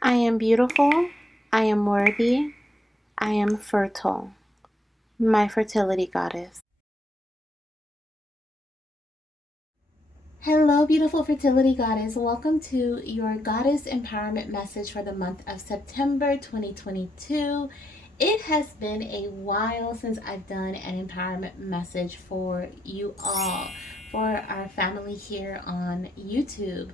I am beautiful. I am worthy. I am fertile. My fertility goddess. Hello, beautiful fertility goddess. Welcome to your goddess empowerment message for the month of September 2022. It has been a while since I've done an empowerment message for you all, for our family here on YouTube.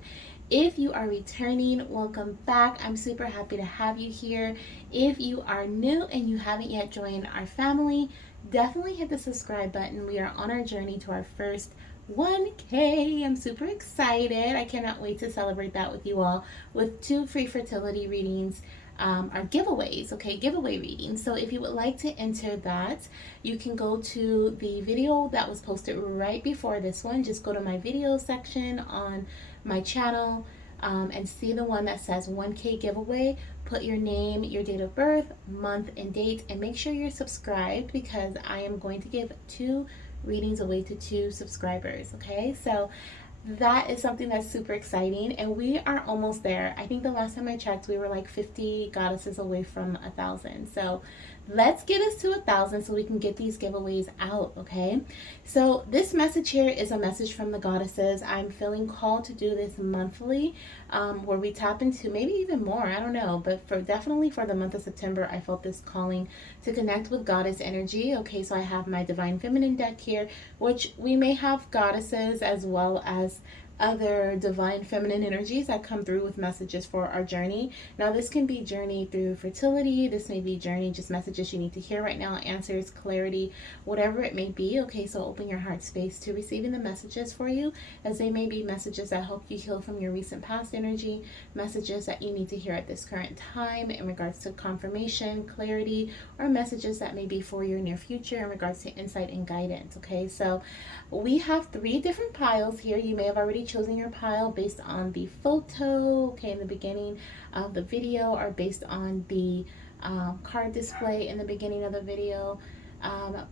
If you are returning, welcome back. I'm super happy to have you here. If you are new and you haven't yet joined our family, definitely hit the subscribe button. We are on our journey to our first 1K. I'm super excited. I cannot wait to celebrate that with you all with 2 free fertility readings. Our giveaways, okay, giveaway readings. So if you would like to enter that, you can go to the video that was posted right before this one. Just go to my video section on my channel and see the one that says 1K giveaway. Put your name, your date of birth, month, and date, and make sure you're subscribed because I am going to give 2 readings away to 2 subscribers. Okay, so that is something that's super exciting, and we are almost there. I think the last time I checked, we were like 50 goddesses away from 1,000. So let's get us to 1,000 so we can get these giveaways out. Okay, so this message here is a message from the goddesses. I'm feeling called to do this monthly, where we tap into maybe even more, I don't know, but for definitely for the month of September, I felt this calling to connect with goddess energy. Okay, so I have my divine feminine deck here, which we may have goddesses as well as other divine feminine energies that come through with messages for our journey. Now, this can be journey through fertility. This may be journey just messages you need to hear right now, answers, clarity, whatever it may be. Okay, so open your heart space to receiving the messages for you, as they may be messages that help you heal from your recent past energy, messages that you need to hear at this current time in regards to confirmation, clarity, or messages that may be for your near future in regards to insight and guidance. Okay, so we have 3 different piles here. You may have already chosen your pile based on the photo, okay, in the beginning of the video, or based on the card display in the beginning of the video.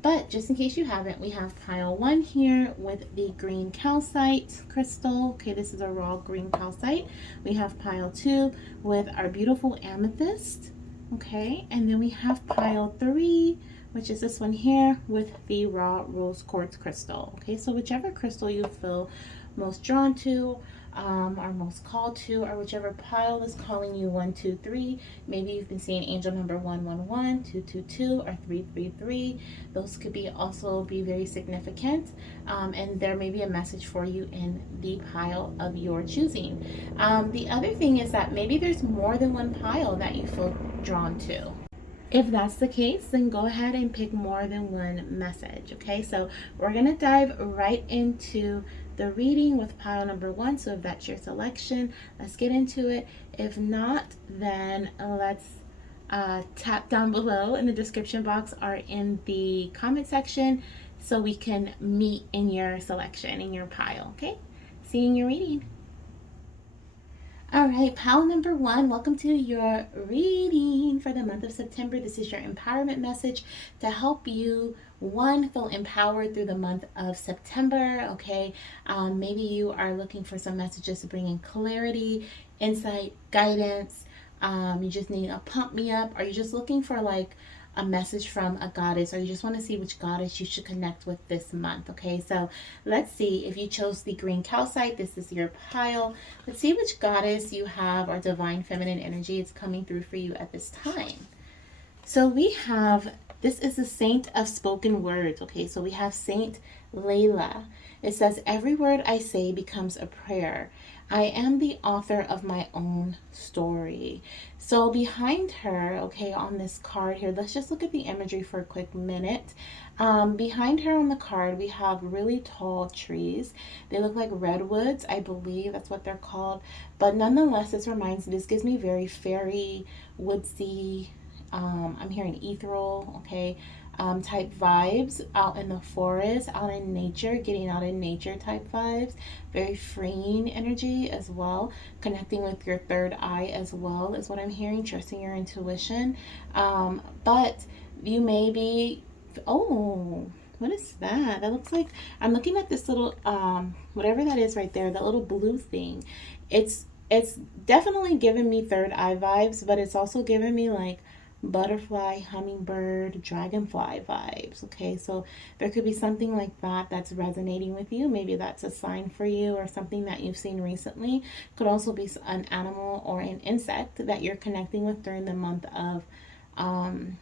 But just in case you haven't, we have pile 1 here with the green calcite crystal. Okay, this is a raw green calcite. We have pile 2 with our beautiful amethyst. Okay, and then we have pile 3, which is this one here with the raw rose quartz crystal. Okay, so whichever crystal you feel most drawn to, or most called to, or whichever pile is calling you 1, 2, 3. Maybe you've been seeing angel number 111, 222, or 333. Those could be also be very significant, and there may be a message for you in the pile of your choosing. The other thing is that maybe there's more than one pile that you feel drawn to. If that's the case, then go ahead and pick more than one message. Okay, so we're going to dive right into the reading with pile number 1. So if that's your selection, let's get into it. If not, then let's tap down below in the description box or in the comment section so we can meet in your selection, in your pile. Okay, see you in your reading. All right, pile number 1, welcome to your reading for the month of September. This is your empowerment message to help you, 1, feel empowered through the month of September. Okay, maybe you are looking for some messages to bring in clarity, insight, guidance. You just need a pump me up, or you're just looking for like a message from a goddess, or you just want to see which goddess you should connect with this month. Okay, so let's see. If you chose the green calcite, this is your pile. Let's see which goddess you have, or divine feminine energy is coming through for you at this time. So we have, this is the saint of spoken words. Okay, so we have Saint Layla. It says, every word I say becomes a prayer. I am the author of my own story. So behind her, okay, on this card here, let's just look at the imagery for a quick minute. Behind her on the card, we have really tall trees. They look like redwoods, I believe that's what they're called. But nonetheless, this gives me very fairy, woodsy, I'm hearing ethereal, okay, type vibes, out in the forest, out in nature, getting out in nature type vibes. Very freeing energy as well. Connecting with your third eye as well is what I'm hearing. Trusting your intuition. But you may be, oh, what is that? That looks like, I'm looking at this little, whatever that is right there, that little blue thing. it's definitely giving me third eye vibes, but it's also giving me like butterfly, hummingbird, dragonfly vibes. Okay, so there could be something like that that's resonating with you. Maybe that's a sign for you or something that you've seen recently. Could also be an animal or an insect that you're connecting with during the month of um,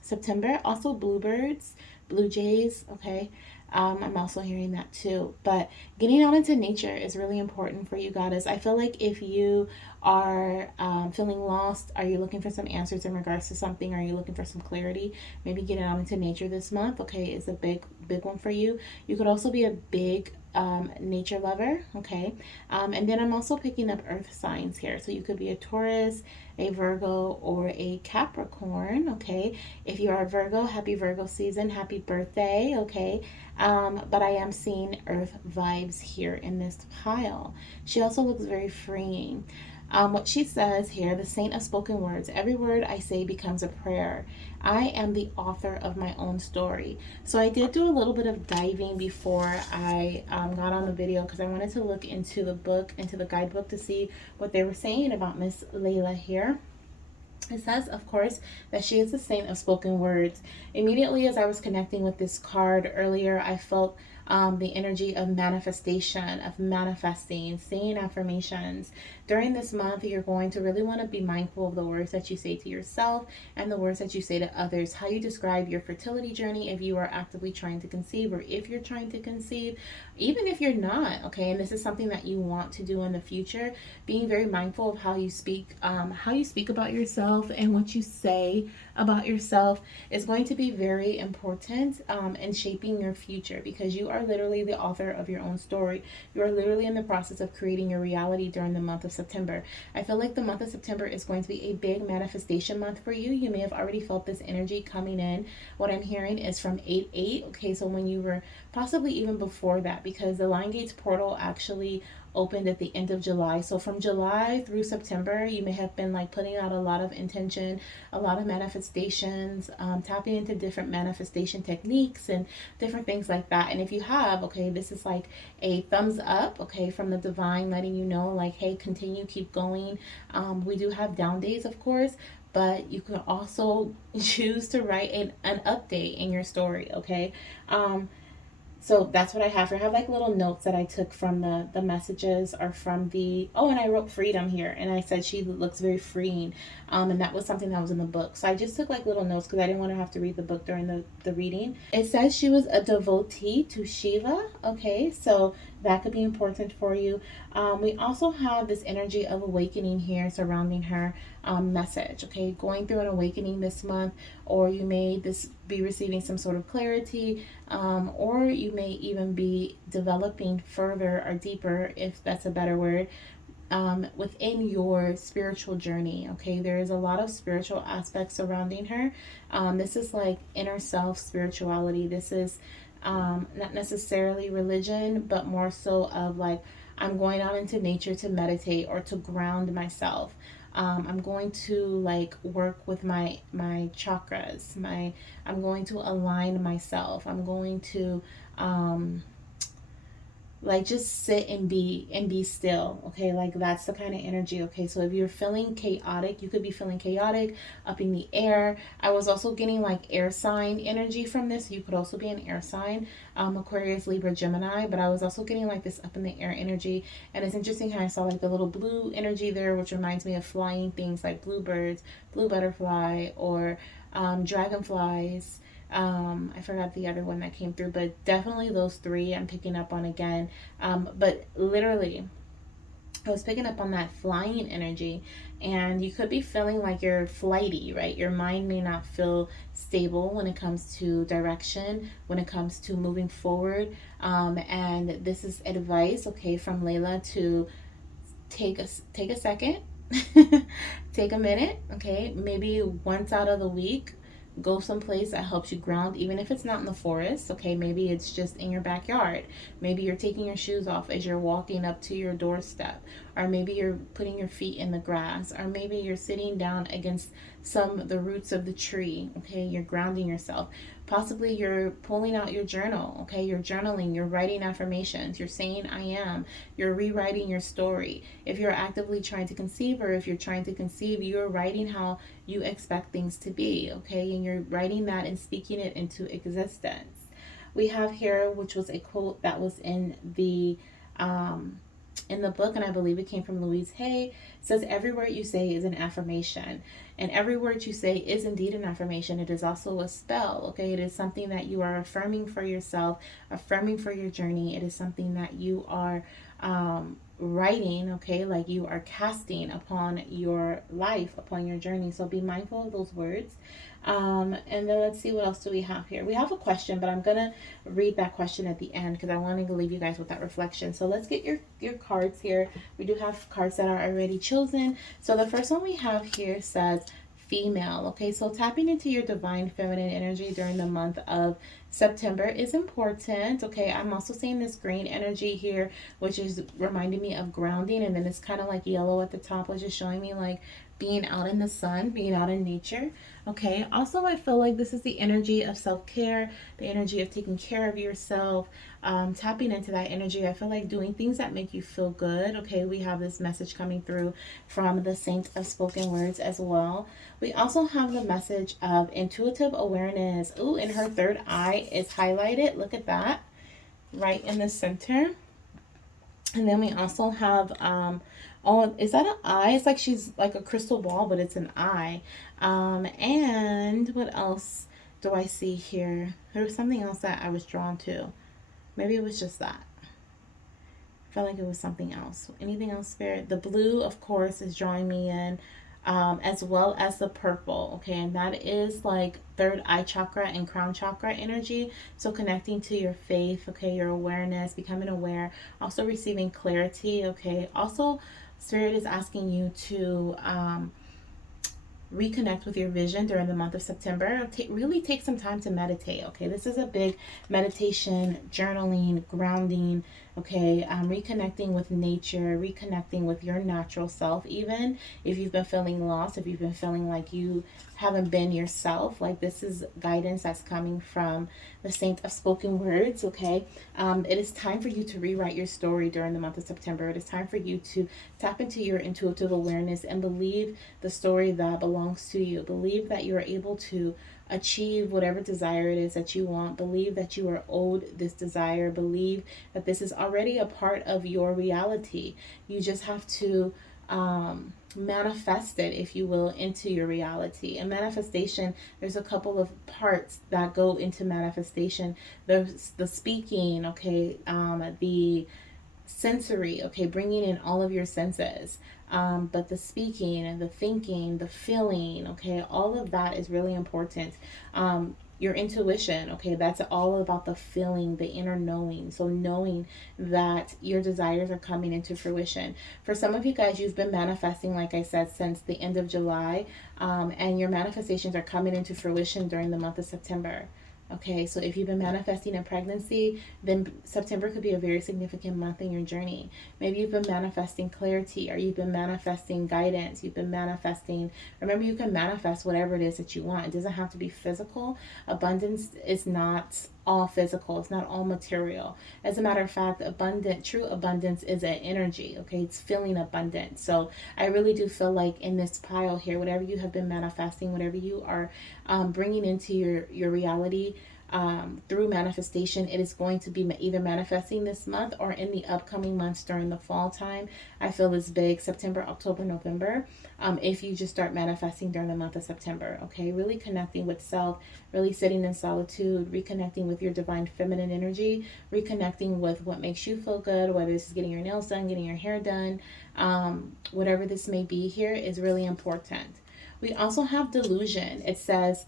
September. Also, bluebirds, blue jays. Okay. I'm also hearing that too. But getting out into nature is really important for you, goddess. I feel like if you are feeling lost, are you looking for some answers in regards to something? Are you looking for some clarity? Maybe getting out into nature this month, okay, is a big one for you. You could also be a big nature lover, okay? And then I'm also picking up earth signs here. So you could be a Taurus, a Virgo, or a Capricorn, okay? If you are a Virgo, happy Virgo season, happy birthday, okay? But I am seeing earth vibes here in this pile. She also looks very freeing. What she says here, the saint of spoken words, every word I say becomes a prayer. I am the author of my own story. So I did do a little bit of diving before I got on the video because I wanted to look into the book, into the guidebook to see what they were saying about Miss Layla here. It says, of course, that she is the saint of spoken words. Immediately as I was connecting with this card earlier, I felt the energy of manifestation, of manifesting, saying affirmations. During this month, you're going to really want to be mindful of the words that you say to yourself and the words that you say to others. How you describe your fertility journey if you are actively trying to conceive or if you're trying to conceive, even if you're not, okay, and this is something that you want to do in the future, being very mindful of how you speak about yourself and what you say about yourself is going to be very important in shaping your future because you are literally the author of your own story. You are literally in the process of creating your reality during the month of September. I feel like the month of September is going to be a big manifestation month for you. You may have already felt this energy coming in. What I'm hearing is from 8-8. Okay, so when you were possibly even before that, because the Lion Gates portal actually opened at the end of July. So from July through September, you may have been like putting out a lot of intention, a lot of manifestations, tapping into different manifestation techniques and different things like that. And if you have, okay, this is like a thumbs up, okay, from the divine letting you know, like, hey, continue, keep going. We do have down days, of course, but you can also choose to write an update in your story, okay? So that's what I have here. I have like little notes that I took from the messages or from the, oh, and I wrote freedom here. And I said she looks very freeing. And that was something that was in the book. So I just took like little notes because I didn't want to have to read the book during the reading. It says she was a devotee to Shiva. Okay, so that could be important for you. We also have this energy of awakening here surrounding her message. Okay, going through an awakening this month, or you may be receiving some sort of clarity, or you may even be developing further or deeper, if that's a better word, within your spiritual journey. Okay, there is a lot of spiritual aspects surrounding her. This is like inner self spirituality. This is not necessarily religion, but more so of like, I'm going out into nature to meditate or to ground myself. I'm going to like work with my chakras. I'm going to align myself. I'm going to like just sit and be still. Okay, like that's the kind of energy. Okay, so if you're feeling chaotic, you could be feeling chaotic, up in the air. I was also getting like air sign energy from this. You could also be an air sign, Aquarius, Libra, Gemini, but I was also getting like this up in the air energy. And it's interesting how I saw like the little blue energy there, which reminds me of flying things like bluebirds, blue butterfly, or dragonflies. I forgot the other one that came through, but definitely those three I'm picking up on again. But literally, I was picking up on that flying energy, and you could be feeling like you're flighty, right? Your mind may not feel stable when it comes to direction, when it comes to moving forward. And this is advice, okay, from Layla to take a second, take a minute, okay, maybe once out of the week, go someplace that helps you ground, even if it's not in the forest. Okay, maybe it's just in your backyard. Maybe you're taking your shoes off as you're walking up to your doorstep, or maybe you're putting your feet in the grass, or maybe you're sitting down against the roots of the tree. Okay, you're grounding yourself. Possibly you're pulling out your journal, okay? You're journaling, you're writing affirmations, you're saying I am, you're rewriting your story. If you're actively trying to conceive, or if you're trying to conceive, you're writing how you expect things to be, okay? And you're writing that and speaking it into existence. We have here, which was a quote that was in the book, and I believe it came from Louise Hay. It says, every word you say is an affirmation. And every word you say is indeed an affirmation. It is also a spell, okay? It is something that you are affirming for yourself, affirming for your journey. It is something that you are writing, okay? Like you are casting upon your life, upon your journey. So be mindful of those words. And then let's see, what else do we have here? We have a question, but I'm going to read that question at the end because I wanted to leave you guys with that reflection. So let's get your cards here. We do have cards that are already chosen. So the first one we have here says female. Okay, so tapping into your divine feminine energy during the month of September is important. Okay, I'm also seeing this green energy here, which is reminding me of grounding, and then it's kind of like yellow at the top, which is showing me like being out in the sun, being out in nature. Okay, also I feel like this is the energy of self-care, the energy of taking care of yourself, tapping into that energy. I feel like doing things that make you feel good. Okay, we have this message coming through from the Saint of Spoken Words as well. We also have the message of intuitive awareness. Ooh, and her third eye is highlighted. Look at that, right in the center. And then we also have, oh, is that an eye? It's like she's like a crystal ball, but it's an eye. And what else do I see here? There was something else that I was drawn to. Maybe it was just that. I felt like it was something else. Anything else, Spirit? The blue, of course, is drawing me in. As well as the purple, okay, and that is like third eye chakra and crown chakra energy. So connecting to your faith, okay, your awareness, becoming aware, also receiving clarity, okay. Also, Spirit is asking you to reconnect with your vision during the month of September. Really take some time to meditate, okay? This is a big meditation, journaling, grounding, okay? Reconnecting with nature, reconnecting with your natural self. Even if you've been feeling lost, if you've been feeling like you haven't been yourself, like this is guidance that's coming from the Saint of Spoken Words, okay? It is time for you to rewrite your story during the month of September. It is time for you to tap into your intuitive awareness and believe the story that belongs to you. Believe that you are able to achieve whatever desire it is that you want. Believe that you are owed this desire. Believe that this is already a part of your reality. You just have to manifest it, if you will, into your reality. And manifestation, there's a couple of parts that go into manifestation. There's the speaking, okay, the sensory, okay, bringing in all of your senses, but the speaking and the thinking, the feeling, okay, all of that is really important. Your intuition, okay, that's all about the feeling, the inner knowing. So knowing that your desires are coming into fruition. For some of you guys, you've been manifesting, like I said, since the end of July, and your manifestations are coming into fruition during the month of September. Okay, so if you've been manifesting in pregnancy, then September could be a very significant month in your journey. Maybe you've been manifesting clarity, or you've been manifesting guidance. You've been manifesting, remember, you can manifest whatever it is that you want. It doesn't have to be physical. Abundance is not all physical. It's not all material. As a matter of fact, true abundance is an energy, okay? It's feeling abundant. So I really do feel like in this pile here, whatever you have been manifesting, whatever you are bringing into your reality, through manifestation, it is going to be either manifesting this month or in the upcoming months during the fall time. I feel is big, September, October, November, if you just start manifesting during the month of September, okay? Really connecting with self, really sitting in solitude, reconnecting with your divine feminine energy, reconnecting with what makes you feel good, whether this is getting your nails done, getting your hair done, whatever this may be here is really important. We also have delusion. It says,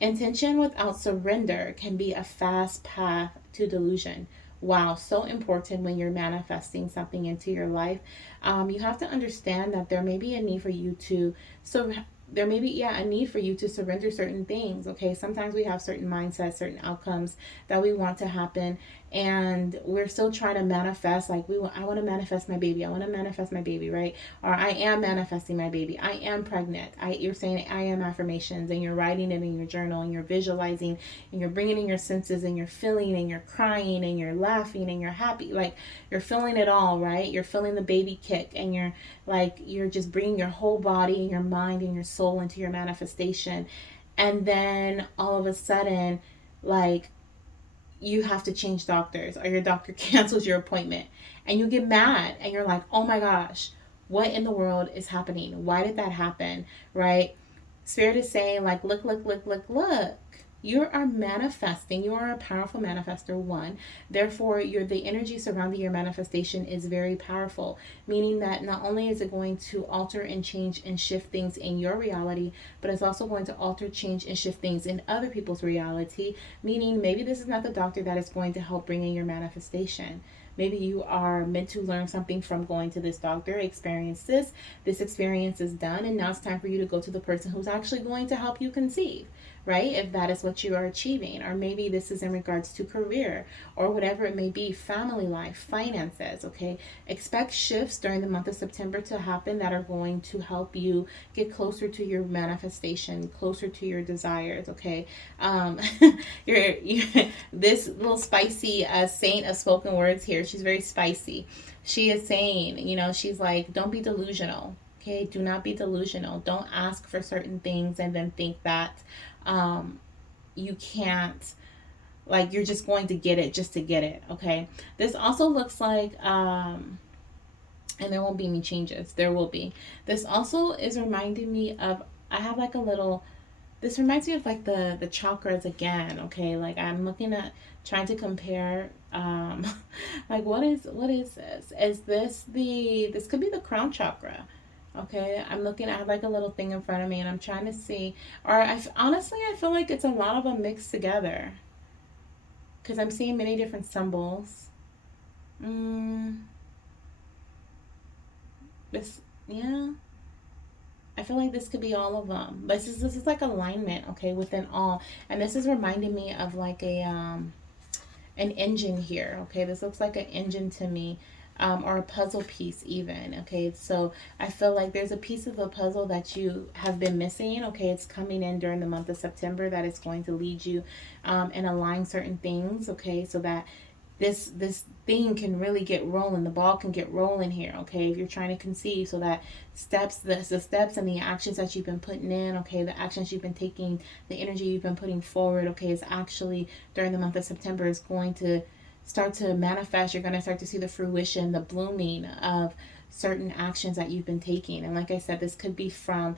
intention without surrender can be a fast path to delusion. Wow, so important when you're manifesting something into your life. You have to understand that there may be a need for you to, so there may be, a need for you to surrender certain things, okay? Sometimes we have certain mindsets, certain outcomes that we want to happen, and we're still trying to manifest, like I want to manifest my baby, I want to manifest my baby, right? Or I am manifesting my baby, I am pregnant. You're saying I am affirmations, and you're writing it in your journal, and you're visualizing, and you're bringing in your senses, and you're feeling, and you're crying, and you're laughing, and you're happy, like you're feeling it all, right? You're feeling the baby kick, and you're just bringing your whole body and your mind and your soul into your manifestation. And then all of a sudden, like, you have to change doctors, or your doctor cancels your appointment, and you get mad, and you're like, oh my gosh, what in the world is happening? Why did that happen? Right? Spirit is saying, like, look. You are manifesting. You are a powerful manifester, one. Therefore, the energy surrounding your manifestation is very powerful, meaning that not only is it going to alter and change and shift things in your reality, but it's also going to alter, change, and shift things in other people's reality, meaning maybe this is not the doctor that is going to help bring in your manifestation. Maybe you are meant to learn something from going to this doctor, experience this experience is done, and now it's time for you to go to the person who's actually going to help you conceive, right? If that is what you are achieving. Or maybe this is in regards to career, or whatever it may be, family life, finances, okay? Expect shifts during the month of September to happen that are going to help you get closer to your manifestation, closer to your desires, okay? You're this little spicy saint of spoken words here, she's very spicy. She is saying, she's like, don't be delusional. Okay, do not be delusional. Don't ask for certain things and then think that you can't, like, you're just going to get it just to get it. Okay, this also looks like and there won't be any changes, there will be. This also is reminding me of, I have like a little, this reminds me of like the chakras again. Okay, like I'm looking at, trying to compare like what is this, is this this could be the crown chakra. Okay, I'm looking at, like a little thing in front of me, and I'm trying to see, or honestly, I feel like it's a lot of them mixed together, because I'm seeing many different symbols. This, yeah, I feel like this could be all of them. This is like alignment, okay, within all, and this is reminding me of like an engine here. Okay, this looks like an engine to me, or a puzzle piece even. Okay, so I feel like there's a piece of the puzzle that you have been missing. Okay, it's coming in during the month of September, that is going to lead you and align certain things. Okay, so that this thing can really get rolling, the ball can get rolling here. Okay, if you're trying to conceive, so that the steps and the actions that you've been putting in, okay, the actions you've been taking, the energy you've been putting forward, okay, is actually during the month of September is going to start to manifest. You're going to start to see the fruition, the blooming of certain actions that you've been taking. And like I said, this could be from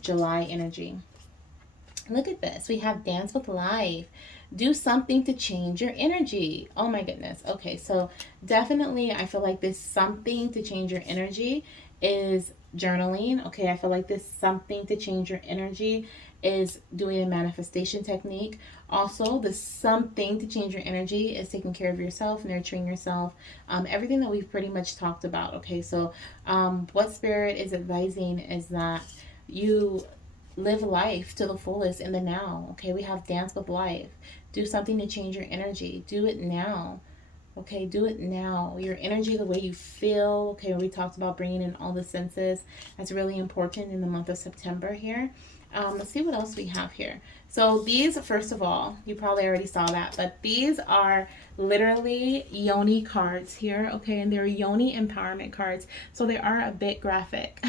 July energy. Look at this. We have dance with life. Do something to change your energy. Oh my goodness. Okay, so definitely I feel like this something to change your energy is journaling. Okay, I feel like this something to change your energy is doing a manifestation technique. Also, the something to change your energy is taking care of yourself, nurturing yourself, everything that we've pretty much talked about. Okay, so what Spirit is advising is that you live life to the fullest in the now. Okay, we have dance with life. Do something to change your energy. Do it now. Okay, do it now. Your energy, the way you feel. Okay, we talked about bringing in all the senses. That's really important in the month of September here. Let's see what else we have here. So these, first of all, you probably already saw that, but these are literally yoni cards here, okay, and they're yoni empowerment cards, so they are a bit graphic.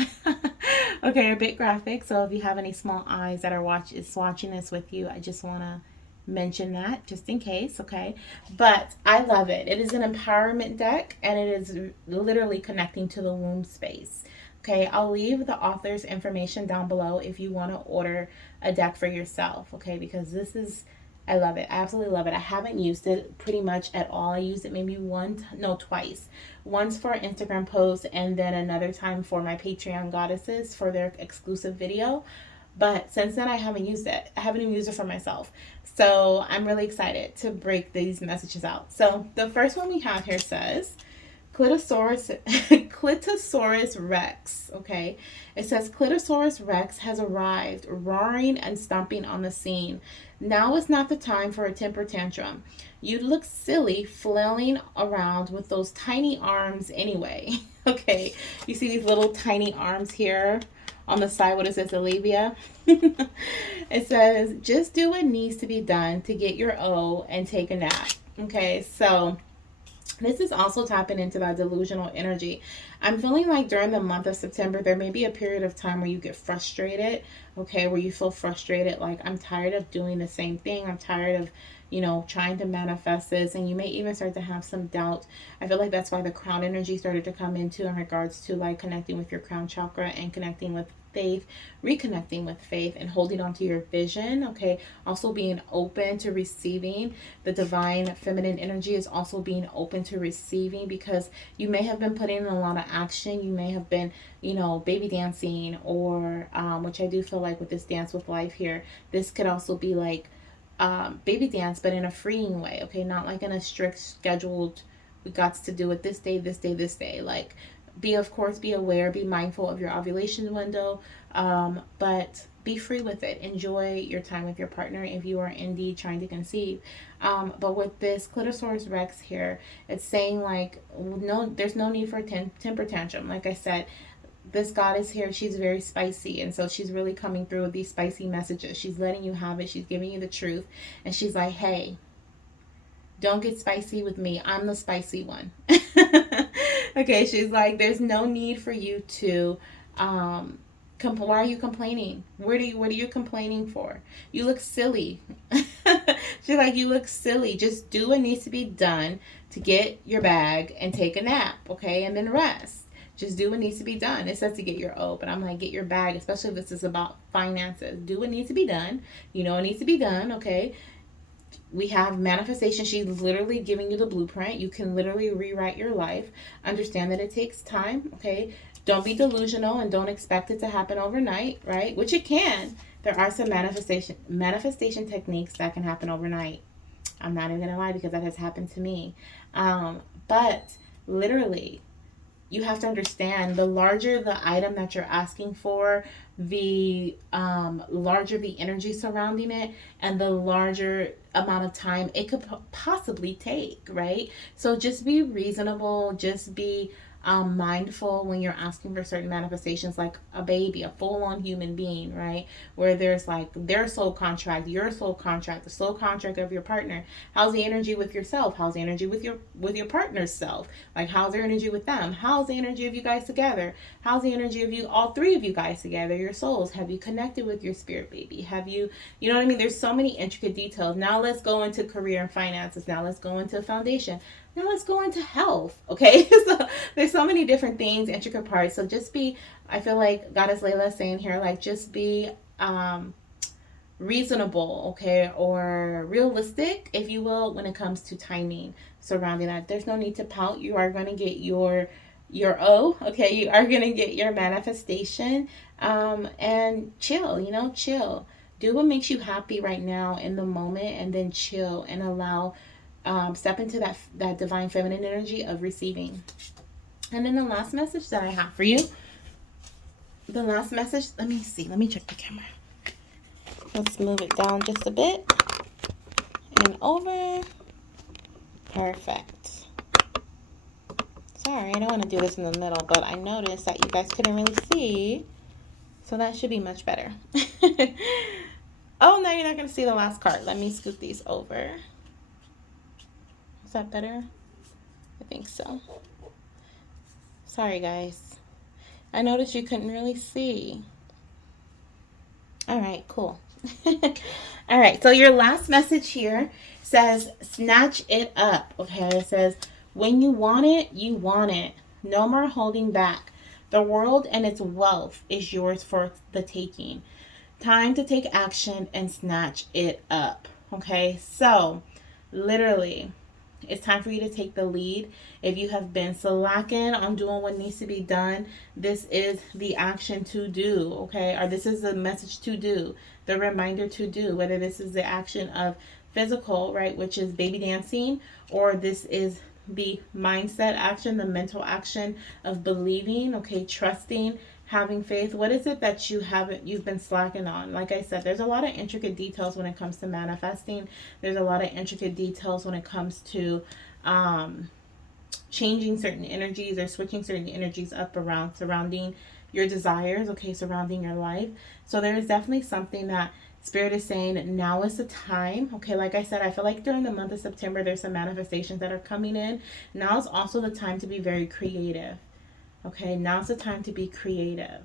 Okay, a bit graphic. So if you have any small eyes that are watching this with you, I just want to mention that just in case, okay? But I love it. It is an empowerment deck, and it is literally connecting to the womb space. Okay, I'll leave the author's information down below if you want to order a deck for yourself, okay? Because this is, I love it. I absolutely love it. I haven't used it pretty much at all. I used it maybe twice. Once for an Instagram post, and then another time for my Patreon goddesses for their exclusive video. But since then, I haven't used it. I haven't even used it for myself. So I'm really excited to break these messages out. So the first one we have here says, Clitosaurus Rex, okay? It says Clitosaurus Rex has arrived, roaring and stomping on the scene. Now is not the time for a temper tantrum. You look silly flailing around with those tiny arms anyway. Okay, you see these little tiny arms here on the side. What is this, Olivia? It says, just do what needs to be done to get your O and take a nap. Okay, so this is also tapping into that delusional energy. I'm feeling like during the month of September, there may be a period of time where you get frustrated, okay, where you feel frustrated, like I'm tired of doing the same thing. I'm tired of, trying to manifest this. And you may even start to have some doubt. I feel like that's why the crown energy started to come into in regards to like connecting with your crown chakra and connecting with faith, reconnecting with faith, and holding on to your vision. Okay, also being open to receiving the divine feminine energy is also being open to receiving, because you may have been putting in a lot of action. You may have been, baby dancing, or which I do feel like with this dance with life here, this could also be like baby dance, but in a freeing way. Okay, not like in a strict scheduled, we got to do it this day, this day, this day. Like, of course, be aware, be mindful of your ovulation window, but be free with it. Enjoy your time with your partner if you are indeed trying to conceive. But with this Clitosaurus Rex here, it's saying like, no, there's no need for a temper tantrum. Like I said, this goddess here, she's very spicy, and so she's really coming through with these spicy messages. She's letting you have it. She's giving you the truth, and she's like, hey, don't get spicy with me. I'm the spicy one. Okay, she's like, there's no need for you to why are you complaining? What are you complaining for? You look silly. She's like, you look silly. Just do what needs to be done to get your bag and take a nap, okay? And then rest. Just do what needs to be done. It says to get your O, but I'm like, get your bag, especially if this is about finances. Do what needs to be done. You know what needs to be done, okay? We have manifestation. She's literally giving you the blueprint. You can literally rewrite your life. Understand that it takes time, okay? Don't be delusional and don't expect it to happen overnight, right? Which it can. There are some manifestation techniques that can happen overnight. I'm not even gonna lie, because that has happened to me. But literally, you have to understand, the larger the item that you're asking for, the larger the energy surrounding it, and the larger amount of time it could possibly take, right? So just be reasonable, just be mindful when you're asking for certain manifestations, like a baby, a full-on human being, right? Where there's like their soul contract, your soul contract, the soul contract of your partner. How's the energy with yourself? How's the energy with your partner's self? Like, how's their energy with them? How's the energy of you guys together? How's the energy of you, all three of you guys together, your souls? Have you connected with your spirit baby? Have you, you know what I mean? There's so many intricate details. Now let's go into career and finances. Now let's go into foundation. Now let's go into health, okay? So there's so many different things, intricate parts. So just be, I feel like Goddess Layla is saying here, like, just be reasonable, okay, or realistic, if you will, when it comes to timing surrounding that. There's no need to pout. You are going to get your O, okay? You are going to get your manifestation, and chill, chill. Do what makes you happy right now in the moment, and then chill and allow, step into that divine feminine energy of receiving. And then the last message that I have for you, let me check the camera. Let's move it down just a bit and over. Perfect. Sorry, I don't want to do this in the middle, but I noticed that you guys couldn't really see, so that should be much better. Oh, no, you're not going to see the last card. Let me scoot these over. Is that better? I think so. Sorry, guys. I noticed you couldn't really see. All right, cool. All right, so your last message here says, snatch it up. Okay, it says, when you want it, you want it. No more holding back. The world and its wealth is yours for the taking. Time to take action and snatch it up. Okay, so literally, it's time for you to take the lead. If you have been slacking on doing what needs to be done, this is the action to do, okay? Or this is the message to do, the reminder to do, whether this is the action of physical, right, which is baby dancing, or this is the mindset action, the mental action of believing, okay, trusting, having faith. What is it that you've been slacking on? Like I said, there's a lot of intricate details when it comes to manifesting. There's a lot of intricate details when it comes to changing certain energies or switching certain energies up around surrounding your desires, okay, surrounding your life. So there is definitely something that Spirit is saying now is the time. Okay, like I said, I feel like during the month of September, there's some manifestations that are coming in. Now is also the time to be very creative. Okay, now's the time to be creative.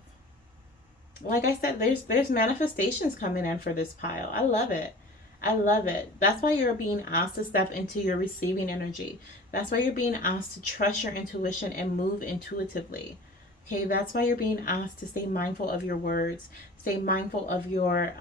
Like I said, there's manifestations coming in for this pile. I love it. I love it. That's why you're being asked to step into your receiving energy. That's why you're being asked to trust your intuition and move intuitively. Okay, that's why you're being asked to stay mindful of your words. Stay mindful of your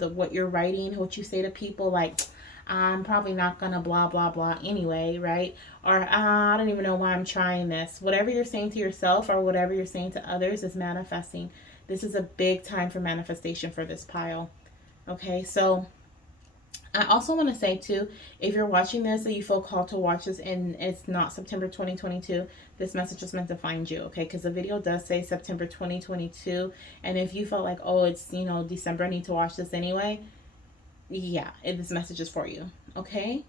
what you're writing, what you say to people, like I'm probably not gonna blah blah blah anyway, right? Or I don't even know why I'm trying this. Whatever you're saying to yourself or whatever you're saying to others is manifesting. This is a big time for manifestation for this pile. Okay, so I also want to say too, if you're watching this and you feel called to watch this and it's not September 2022, this message is meant to find you, okay? Because the video does say September 2022, and if you felt like, oh, it's, you know, December, I need to watch this anyway, yeah, this message is for you, okay?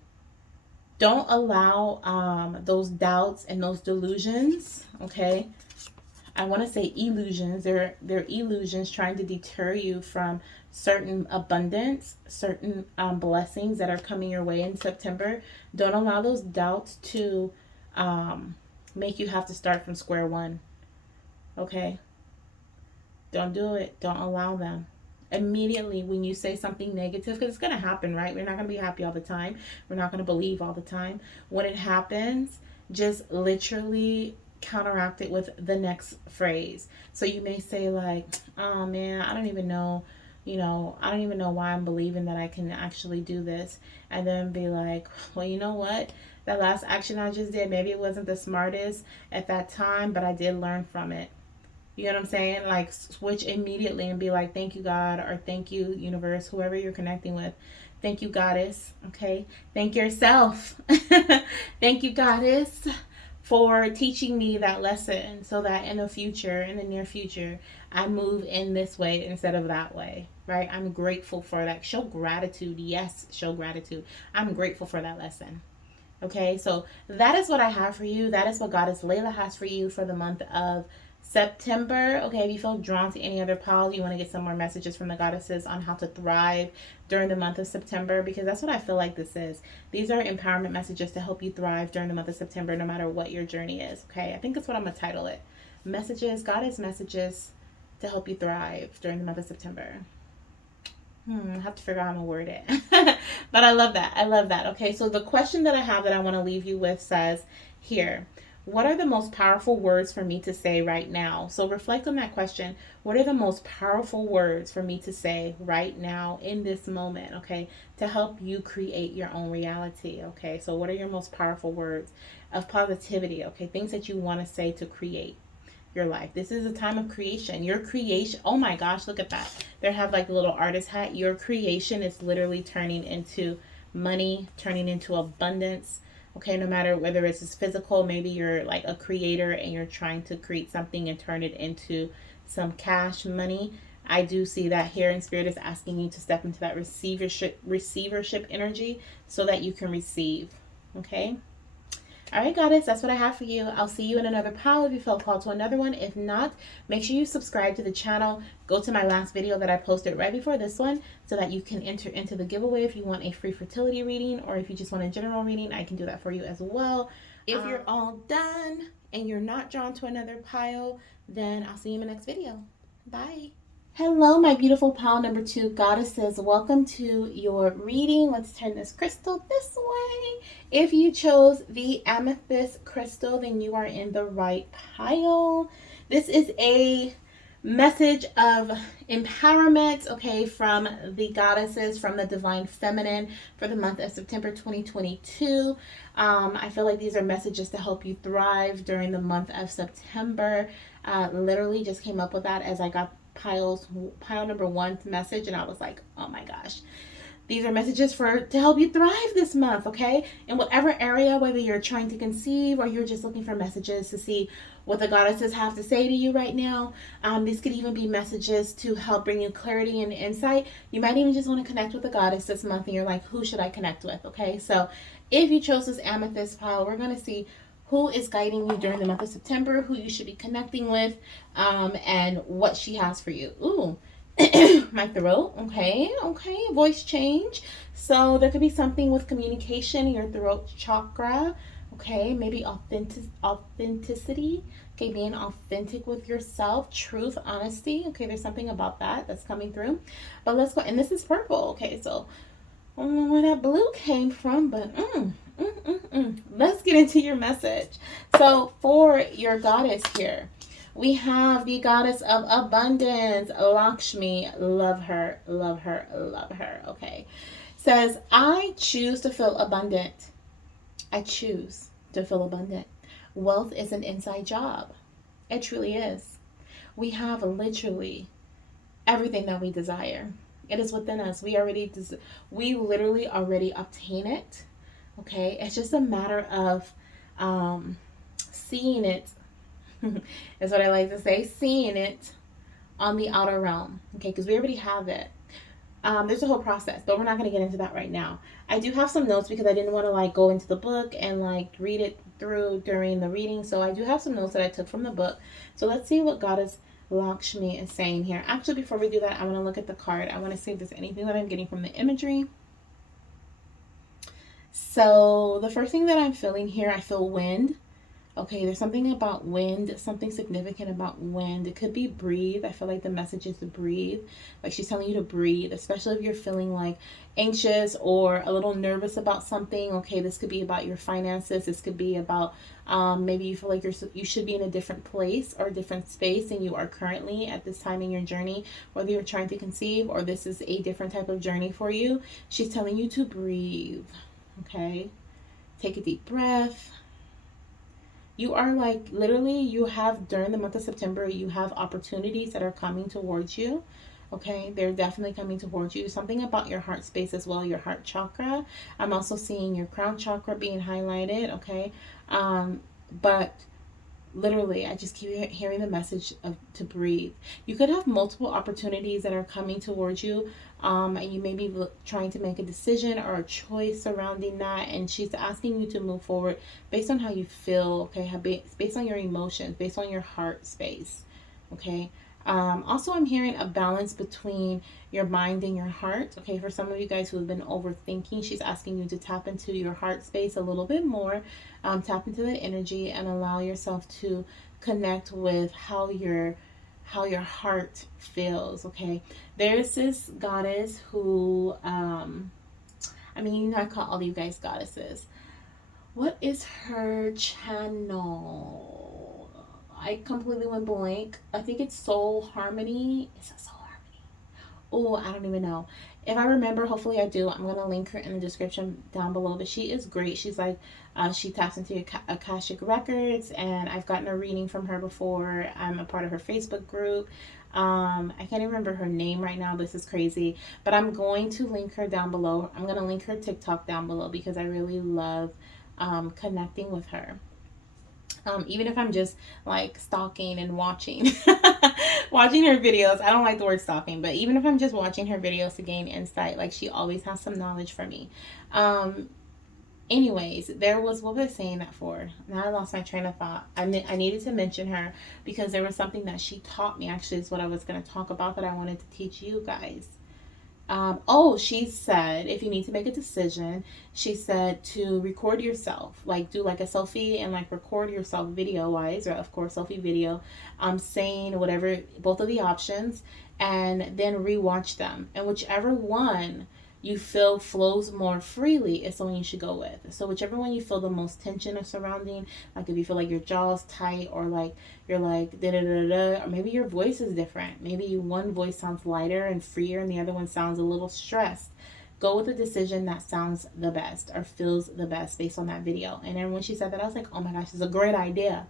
Don't allow those doubts and those delusions, okay? I want to say illusions. They're illusions trying to deter you from certain abundance, certain blessings that are coming your way in September. Don't allow those doubts to make you have to start from square one. Okay? Don't do it. Don't allow them. Immediately when you say something negative, because it's going to happen, right? We're not going to be happy all the time. We're not going to believe all the time. When it happens, just literally counteract it with the next phrase. So you may say like, oh man, I don't even know, I don't even know why I'm believing that I can actually do this. And then be like, well, you know what? That last action I just did, maybe it wasn't the smartest at that time, but I did learn from it. You know what I'm saying? Like switch immediately and be like, thank you, God, or thank you, universe, whoever you're connecting with. Thank you, goddess. Okay. Thank yourself. Thank you, goddess, for teaching me that lesson so that in the future, in the near future, I move in this way instead of that way, right? I'm grateful for that. Show gratitude. Yes, show gratitude. I'm grateful for that lesson. Okay, so that is what I have for you. That is what Goddess Layla has for you for the month of September. Okay, if you feel drawn to any other piles, you want to get some more messages from the goddesses on how to thrive during the month of September, because that's what I feel like this is. These are empowerment messages to help you thrive during the month of September, no matter what your journey is. Okay, I think that's what I'm going to title it. Messages, goddess messages to help you thrive during the month of September. I have to figure out how to word it. But I love that. I love that. Okay, so the question that I have that I want to leave you with says here, what are the most powerful words for me to say right now? So reflect on that question. What are the most powerful words for me to say right now in this moment, okay, to help you create your own reality, okay? So what are your most powerful words of positivity, okay, things that you want to say to create your life? This is a time of creation. Your creation, oh my gosh, look at that. They have like a little artist hat. Your creation is literally turning into money, turning into abundance. Okay, no matter whether it's physical, maybe you're like a creator and you're trying to create something and turn it into some cash money. I do see that here, and Spirit is asking you to step into that receivership energy so that you can receive. Okay. All right, goddess, that's what I have for you. I'll see you in another pile if you felt called to another one. If not, make sure you subscribe to the channel. Go to my last video that I posted right before this one so that you can enter into the giveaway if you want a free fertility reading, or if you just want a general reading, I can do that for you as well. If you're all done and you're not drawn to another pile, then I'll see you in the next video. Bye. Hello, my beautiful pile number 2 goddesses. Welcome to your reading. Let's turn this crystal this way. If you chose the amethyst crystal, then you are in the right pile. This is a message of empowerment, okay, from the goddesses, from the divine feminine for the month of September 2022. I feel like these are messages to help you thrive during the month of September. Literally just came up with that as I got pile number 1's message, and I was like, oh my gosh, These are messages to help you thrive this month, okay? In whatever area, whether you're trying to conceive or you're just looking for messages to see what the goddesses have to say to you right now. These could even be messages to help bring you clarity and insight. You might even just want to connect with the goddess this month and you're like, who should I connect with, okay? So if you chose this amethyst pile, we're going to see who is guiding you during the month of September, who you should be connecting with, and what she has for you. Ooh. My throat, okay, voice change. So there could be something with communication, your throat chakra, okay, maybe authenticity, okay, being authentic with yourself, truth, honesty, okay, there's something about that that's coming through. But let's go, and this is purple, okay, so I don't know where that blue came from, but let's get into your message. So for your goddess here, we have the goddess of abundance, Lakshmi. Love her, love her, love her. Okay. Says, I choose to feel abundant. I choose to feel abundant. Wealth is an inside job. It truly is. We have literally everything that we desire. It is within us. We literally already obtain it. Okay. It's just a matter of seeing it is what I like to say, seeing it on the outer realm, okay, because we already have it. There's a whole process, but we're not going to get into that right now. I do have some notes because I didn't want to like go into the book and like read it through during the reading, so I do have some notes that I took from the book. So let's see what Goddess Lakshmi is saying here. Actually, before we do that, I want to look at the card. I want to see if there's anything that I'm getting from the imagery. So the first thing that I'm feeling here, I feel wind. Okay, there's something about wind, something significant about wind. It could be breathe. I feel like the message is to breathe. Like she's telling you to breathe, especially if you're feeling like anxious or a little nervous about something. Okay, this could be about your finances. This could be about maybe you feel like you should be in a different place or a different space than you are currently at this time in your journey, whether you're trying to conceive or this is a different type of journey for you. She's telling you to breathe. Okay, take a deep breath. You are like, literally, you have, during the month of September, you have opportunities that are coming towards you. Okay, they're definitely coming towards you. Something about your heart space as well, your heart chakra. I'm also seeing your crown chakra being highlighted, okay? But literally, I just keep hearing the message of to breathe. You could have multiple opportunities that are coming towards you, and you may be trying to make a decision or a choice surrounding that, and she's asking you to move forward based on how you feel, okay, based on your emotions, based on your heart space, okay. Also, I'm hearing a balance between your mind and your heart. Okay, for some of you guys who have been overthinking, she's asking you to tap into your heart space a little bit more. Tap into that energy and allow yourself to connect with how your heart feels. Okay, there's this goddess who, I mean, you know, I call all you guys goddesses. What is her channel? I completely went blank. I think it's Soul Harmony. Is it Soul Harmony? Oh, I don't even know. If I remember, hopefully I do. I'm going to link her in the description down below. But she is great. She's like, she taps into Akashic Records. And I've gotten a reading from her before. I'm a part of her Facebook group. I can't even remember her name right now. This is crazy. But I'm going to link her down below. I'm going to link her TikTok down below because I really love connecting with her. Even if I'm just like stalking and watching watching her videos. I don't like the word stalking, but even if I'm just watching her videos to gain insight, like she always has some knowledge for me. Anyways, there was, what was I saying that for? Now I lost my train of thought. I needed to mention her because there was something that she taught me. Actually, is what I was going to talk about that I wanted to teach you guys. She said, if you need to make a decision, she said to record yourself, like do like a selfie and like record yourself video wise, or of course selfie video, saying whatever, both of the options, and then rewatch them. And whichever one you feel flows more freely is the one you should go with. So whichever one you feel the most tension of surrounding, like if you feel like your jaw's tight or like you're like da da da da, or maybe your voice is different. Maybe one voice sounds lighter and freer and the other one sounds a little stressed. go with a decision that sounds the best or feels the best based on that video. And then when she said that, I was like, oh my gosh, it's a great idea.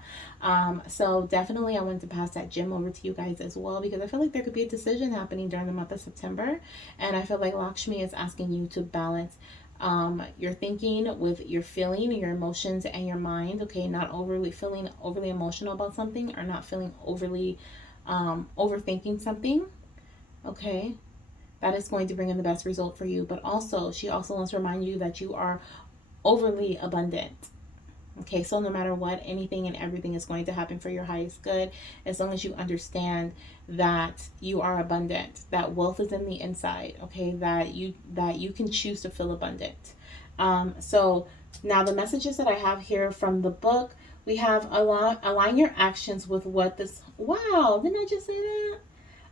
So definitely I wanted to pass that gem over to you guys as well, because I feel like there could be a decision happening during the month of September. And I feel like Lakshmi is asking you to balance your thinking with your feeling, your emotions, and your mind. Okay, not overly feeling overly emotional about something, or not feeling overly overthinking something. Okay, that is going to bring in the best result for you. But also, she also wants to remind you that you are overly abundant. Okay, so no matter what, anything and everything is going to happen for your highest good, as long as you understand that you are abundant, that wealth is in the inside. Okay, that you can choose to feel abundant. So now the messages that I have here from the book, we have align your actions with what this. Wow, didn't I just say that?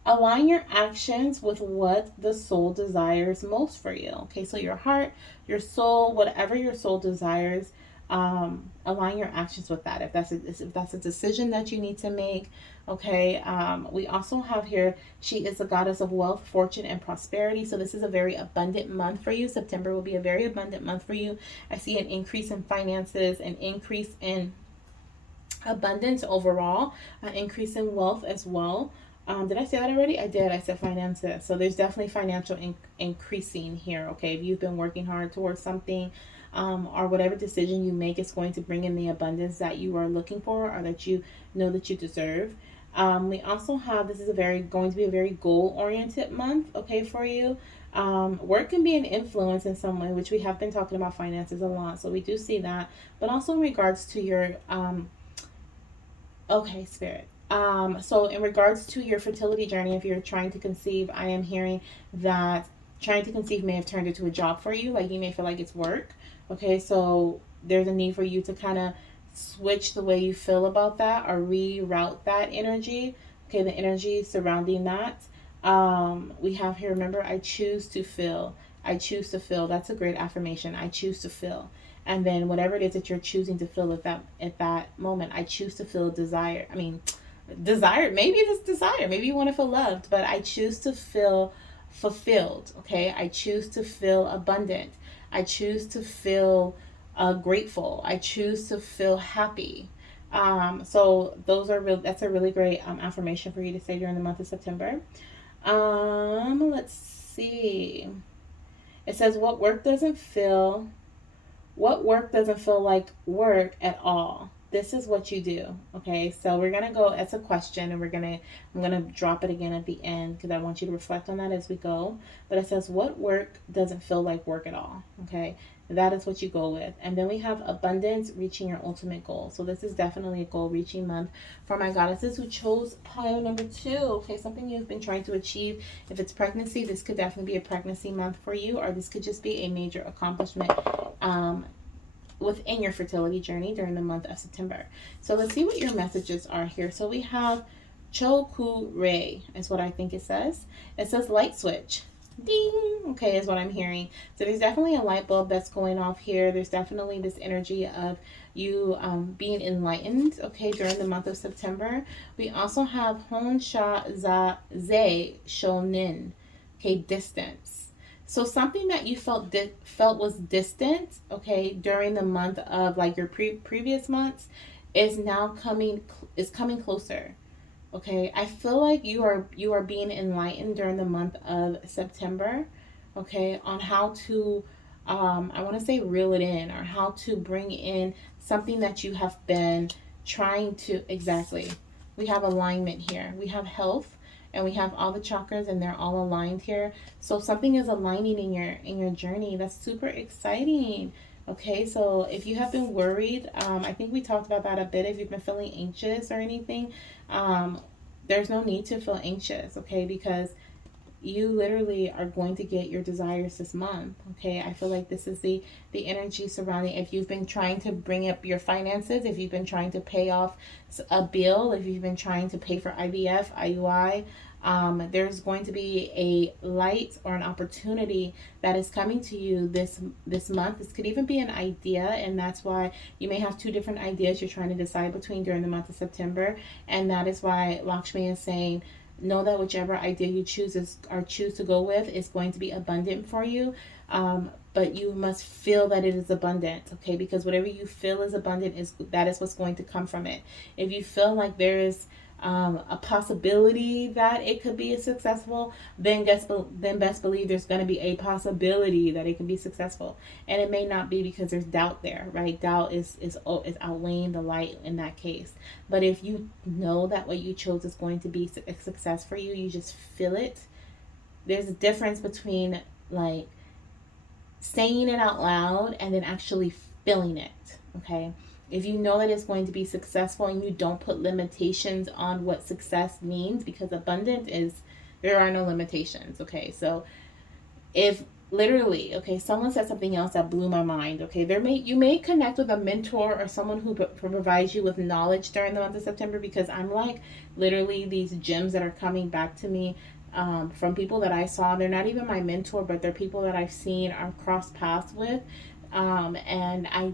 Align your actions with what the soul desires most for you. Okay, so your heart, your soul, whatever your soul desires, align your actions with that. If that's a decision that you need to make. Okay, we also have here, she is the goddess of wealth, fortune, and prosperity. So this is a very abundant month for you. September will be a very abundant month for you. I see an increase in finances, an increase in abundance overall, an increase in wealth as well. Did I say that already? I did. I said finances. So there's definitely financial increasing here. Okay, if you've been working hard towards something, or whatever decision you make is going to bring in the abundance that you are looking for, or that you know that you deserve. We also have, this is going to be a very goal oriented month. Okay, for you. Work can be an influence in some way, which we have been talking about finances a lot. So we do see that, but also in regards to your okay, Spirit. So in regards to your fertility journey, if you're trying to conceive, I am hearing that trying to conceive may have turned into a job for you. Like, you may feel like it's work. Okay, so there's a need for you to kind of switch the way you feel about that, or reroute that energy. Okay, the energy surrounding that. We have here, remember, I choose to feel. I choose to feel. That's a great affirmation. I choose to feel. And then whatever it is that you're choosing to feel at that moment, I choose to feel desire. I mean, desire. Maybe it's desire. Maybe you want to feel loved, but I choose to feel fulfilled. Okay, I choose to feel abundant. I choose to feel grateful. I choose to feel happy. So those are that's a really great affirmation for you to say during the month of September. Let's see. It says, what work doesn't feel like work at all? This is what you do. Okay, so we're gonna go, it's a question, and I'm gonna drop it again at the end, because I want you to reflect on that as we go. But it says, what work doesn't feel like work at all? Okay, that is what you go with. And then we have abundance, reaching your ultimate goal. So this is definitely a goal reaching month for my goddesses who chose pile number 2. Okay, something you've been trying to achieve. If it's pregnancy, this could definitely be a pregnancy month for you, or this could just be a major accomplishment within your fertility journey during the month of September. So let's see what your messages are here. So we have Choku Rei is what I think it says. It says light switch. Ding. Okay, is what I'm hearing. So there's definitely a light bulb that's going off here. There's definitely this energy of you being enlightened, okay, during the month of September. We also have Hon Sha Za Ze Shonin, okay, distance. So something that you felt was distant, okay, during the month of, like, your previous months, is now coming closer. Okay, I feel like you are being enlightened during the month of September, okay, on how to I want to say reel it in, or how to bring in something that you have been trying to, exactly. We have alignment here. We have health, and we have all the chakras, and they're all aligned here. So something is aligning in your journey. That's super exciting. Okay, so if you have been worried, I think we talked about that a bit. If you've been feeling anxious or anything, there's no need to feel anxious, okay, because you literally are going to get your desires this month. Okay, I feel like this is the energy surrounding. If you've been trying to bring up your finances, if you've been trying to pay off a bill, if you've been trying to pay for IVF, IUI, there's going to be a light or an opportunity that is coming to you this month. This could even be an idea, and that's why you may have 2 different ideas you're trying to decide between during the month of September. And that is why Lakshmi is saying, know that whichever idea you choose to go with is going to be abundant for you. But you must feel that it is abundant, okay? Because whatever you feel is abundant, that is what's going to come from it. If you feel like there is a possibility that it could be successful, then best believe there's going to be a possibility that it can be successful, and it may not be because there's doubt there, right? Doubt is outweighing the light in that case. But if you know that what you chose is going to be a success for you, you just feel it. There's a difference between like saying it out loud and then actually feeling it, okay? If you know that it's going to be successful and you don't put limitations on what success means, because abundant is, there are no limitations, okay? So if literally, okay, someone said something else that blew my mind, okay, you may connect with a mentor or someone who provides you with knowledge during the month of September, because I'm like literally these gems that are coming back to me from people that I saw. They're not even my mentor, but they're people that I've seen or crossed paths with, and I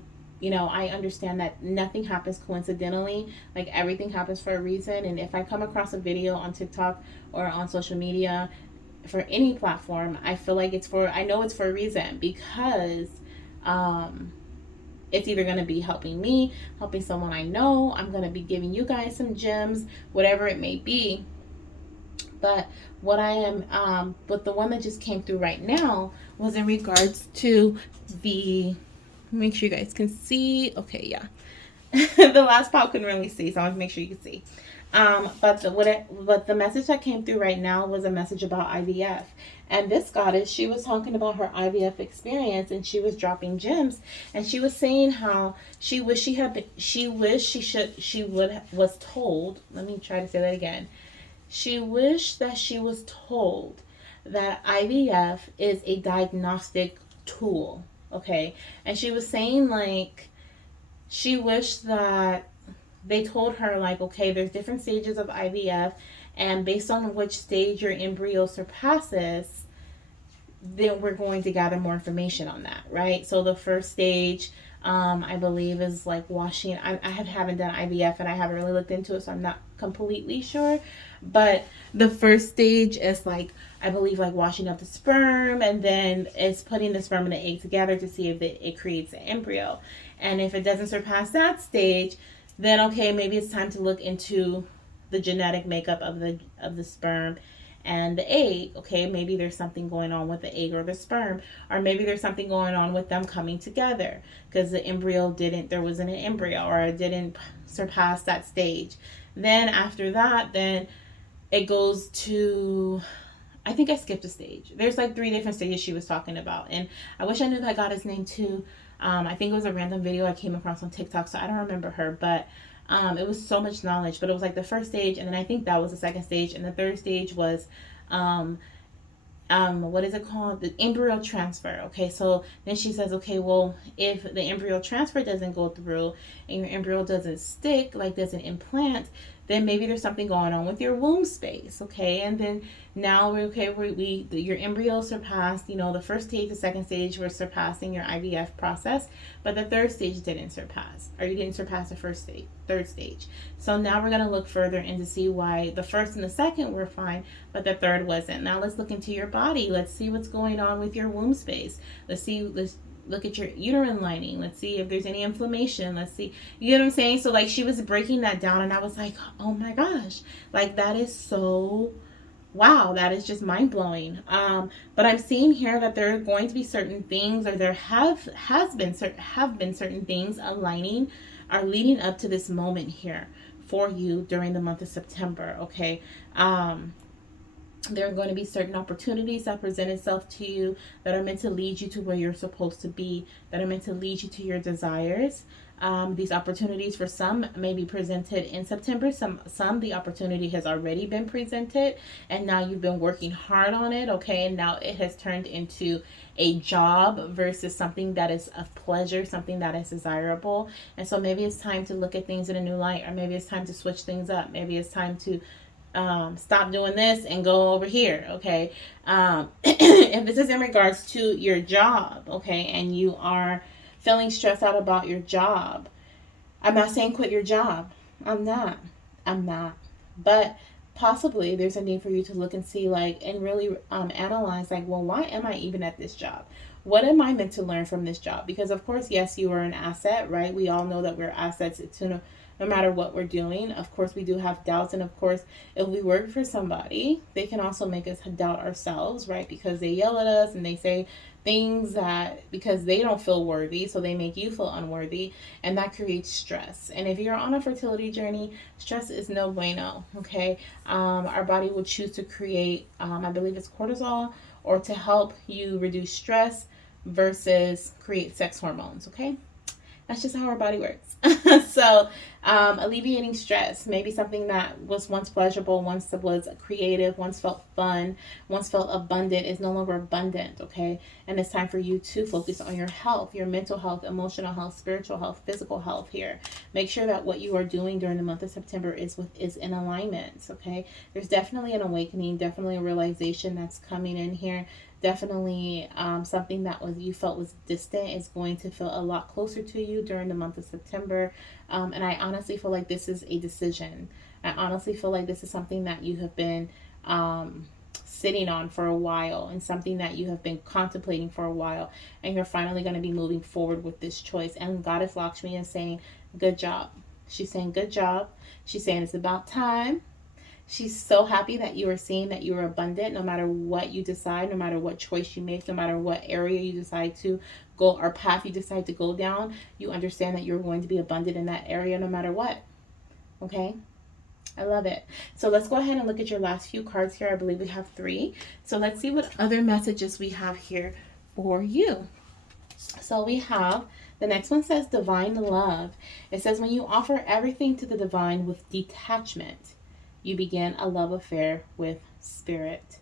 understand that nothing happens coincidentally. Like, everything happens for a reason. And if I come across a video on TikTok or on social media, for any platform, I feel like I know it's for a reason, because it's either going to be helping me, helping someone I know. I'm going to be giving you guys some gems, whatever it may be. But what I am, but the one that just came through right now was in regards to make sure you guys can see. Okay, yeah. The last part couldn't really see, so I want to make sure you can see. But the message that came through right now was a message about IVF. And this goddess, she was talking about her IVF experience, and she was dropping gems, and she was saying how she was told. Let me try to say that again. She wished that she was told that IVF is a diagnostic tool, okay? And she was saying, like, she wished that they told her, like, okay, there's different stages of IVF, and based on which stage your embryo surpasses, then we're going to gather more information on that, right? So the first stage, I believe, is like washing. I haven't done IVF and I haven't really looked into it, so I'm not completely sure. But the first stage is like, I believe, like washing up the sperm, and then it's putting the sperm and the egg together to see if it creates an embryo. And if it doesn't surpass that stage, then okay, maybe it's time to look into the genetic makeup of the sperm and the egg. Okay, maybe there's something going on with the egg or the sperm, or maybe there's something going on with them coming together, because there wasn't an embryo, or it didn't surpass that stage. Then after that, then it goes to, I think I skipped a stage. There's like 3 different stages she was talking about, and I wish I knew that goddess name too. I think it was a random video I came across on TikTok, so I don't remember her, but it was so much knowledge. But it was like the first stage, and then I think that was the second stage, and the third stage was what is it called? The embryo transfer. Okay, so then she says, okay, well, if the embryo transfer doesn't go through and your embryo doesn't stick, like doesn't implant, then maybe there's something going on with your womb space. Okay, and then now your embryo surpassed, the first stage, the second stage were surpassing your IVF process, but the third stage didn't surpass, or you didn't surpass the third stage. So now we're going to look further in to see why the first and the second were fine, but the third wasn't. Now let's look into your body. Let's see what's going on with your womb space. Let's look at your uterine lining. Let's see if there's any inflammation. Let's see, you know what I'm saying? So like, she was breaking that down, and I was like, oh my gosh, like that is so, wow, that is just mind-blowing. But I'm seeing here that there are going to be certain things, or there have been certain things aligning, are leading up to this moment here for you during the month of September. Okay, there are going to be certain opportunities that present itself to you that are meant to lead you to where you're supposed to be, that are meant to lead you to your desires. These opportunities for some may be presented in September. Some the opportunity has already been presented, and now you've been working hard on it, okay? And now it has turned into a job versus something that is of pleasure, something that is desirable. And so maybe it's time to look at things in a new light, or maybe it's time to switch things up. Maybe it's time to stop doing this and go over here, okay? If this is in regards to your job, okay, and you are feeling stressed out about your job, I'm not saying quit your job. I'm not. But possibly there's a need for you to look and see, like, and really analyze, like, well, why am I even at this job? What am I meant to learn from this job? Because of course, yes, you are an asset, right? We all know that we're assets to no matter what we're doing. Of course, we do have doubts, and of course, if we work for somebody, they can also make us doubt ourselves, right? Because they yell at us and they say things that, because they don't feel worthy, so they make you feel unworthy, and that creates stress. And if you're on a fertility journey, stress is no bueno. Okay, our body will choose to create, I believe it's cortisol, or to help you reduce stress versus create sex hormones. Okay, that's just how our body works. So, alleviating stress, maybe something that was once pleasurable, once was creative, once felt fun, once felt abundant, is no longer abundant, okay? And it's time for you to focus on your health, your mental health, emotional health, spiritual health, physical health here. Make sure that what you are doing during the month of September is in alignment, okay? There's definitely an awakening, definitely a realization that's coming in here. Definitely something that you felt was distant is going to feel a lot closer to you during the month of September. And I honestly feel like this is a decision. I honestly feel like this is something that you have been sitting on for a while, and something that you have been contemplating for a while, and you're finally going to be moving forward with this choice. And Goddess Lakshmi is saying, good job. She's saying, good job. She's saying, it's about time. She's so happy that you are seeing that you are abundant no matter what you decide, no matter what choice you make, no matter what area you decide to go or path you decide to go down. You understand that you're going to be abundant in that area no matter what. Okay? I love it. So let's go ahead and look at your last few cards here. I believe we have 3. So let's see what other messages we have here for you. So we have, the next one says divine love. It says, when you offer everything to the divine with detachment, you begin a love affair with spirit.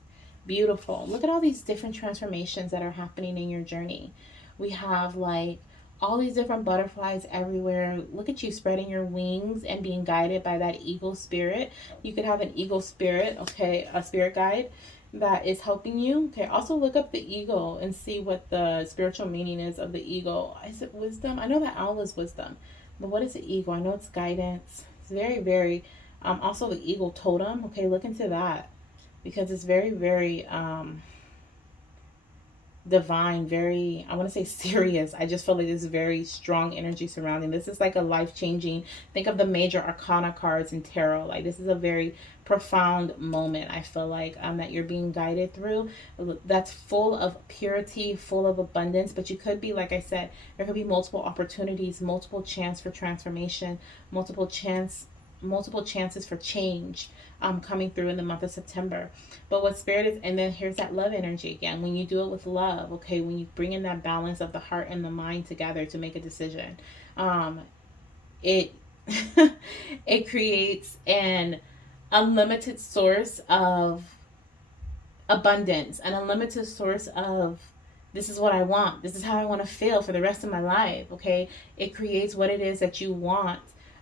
Beautiful. Look at all these different transformations that are happening in your journey. We have like all these different butterflies everywhere. Look at you spreading your wings and being guided by that eagle spirit. You could have an eagle spirit, okay, a spirit guide that is helping you. Okay, also look up the eagle and see what the spiritual meaning is of the eagle. Is it wisdom? I know that owl is wisdom, but what is the eagle? I know it's guidance. It's very, very also the eagle totem. Okay, look into that, because it's very, very divine, very, I want to say serious. I just feel like there's very strong energy surrounding this. Is like a life-changing, think of the major arcana cards in tarot. Like, this is a very profound moment, I feel like, that you're being guided through, that's full of purity, full of abundance. But you could be, like I said, there could be multiple opportunities, multiple chance for transformation, multiple chances for change coming through in the month of September. But what spirit is, and then here's that love energy again. When you do it with love, okay, when you bring in that balance of the heart and the mind together to make a decision, it it creates an unlimited source of abundance, an unlimited source of, this is what I want, this is how I want to feel for the rest of my life. Okay, it creates what it is that you want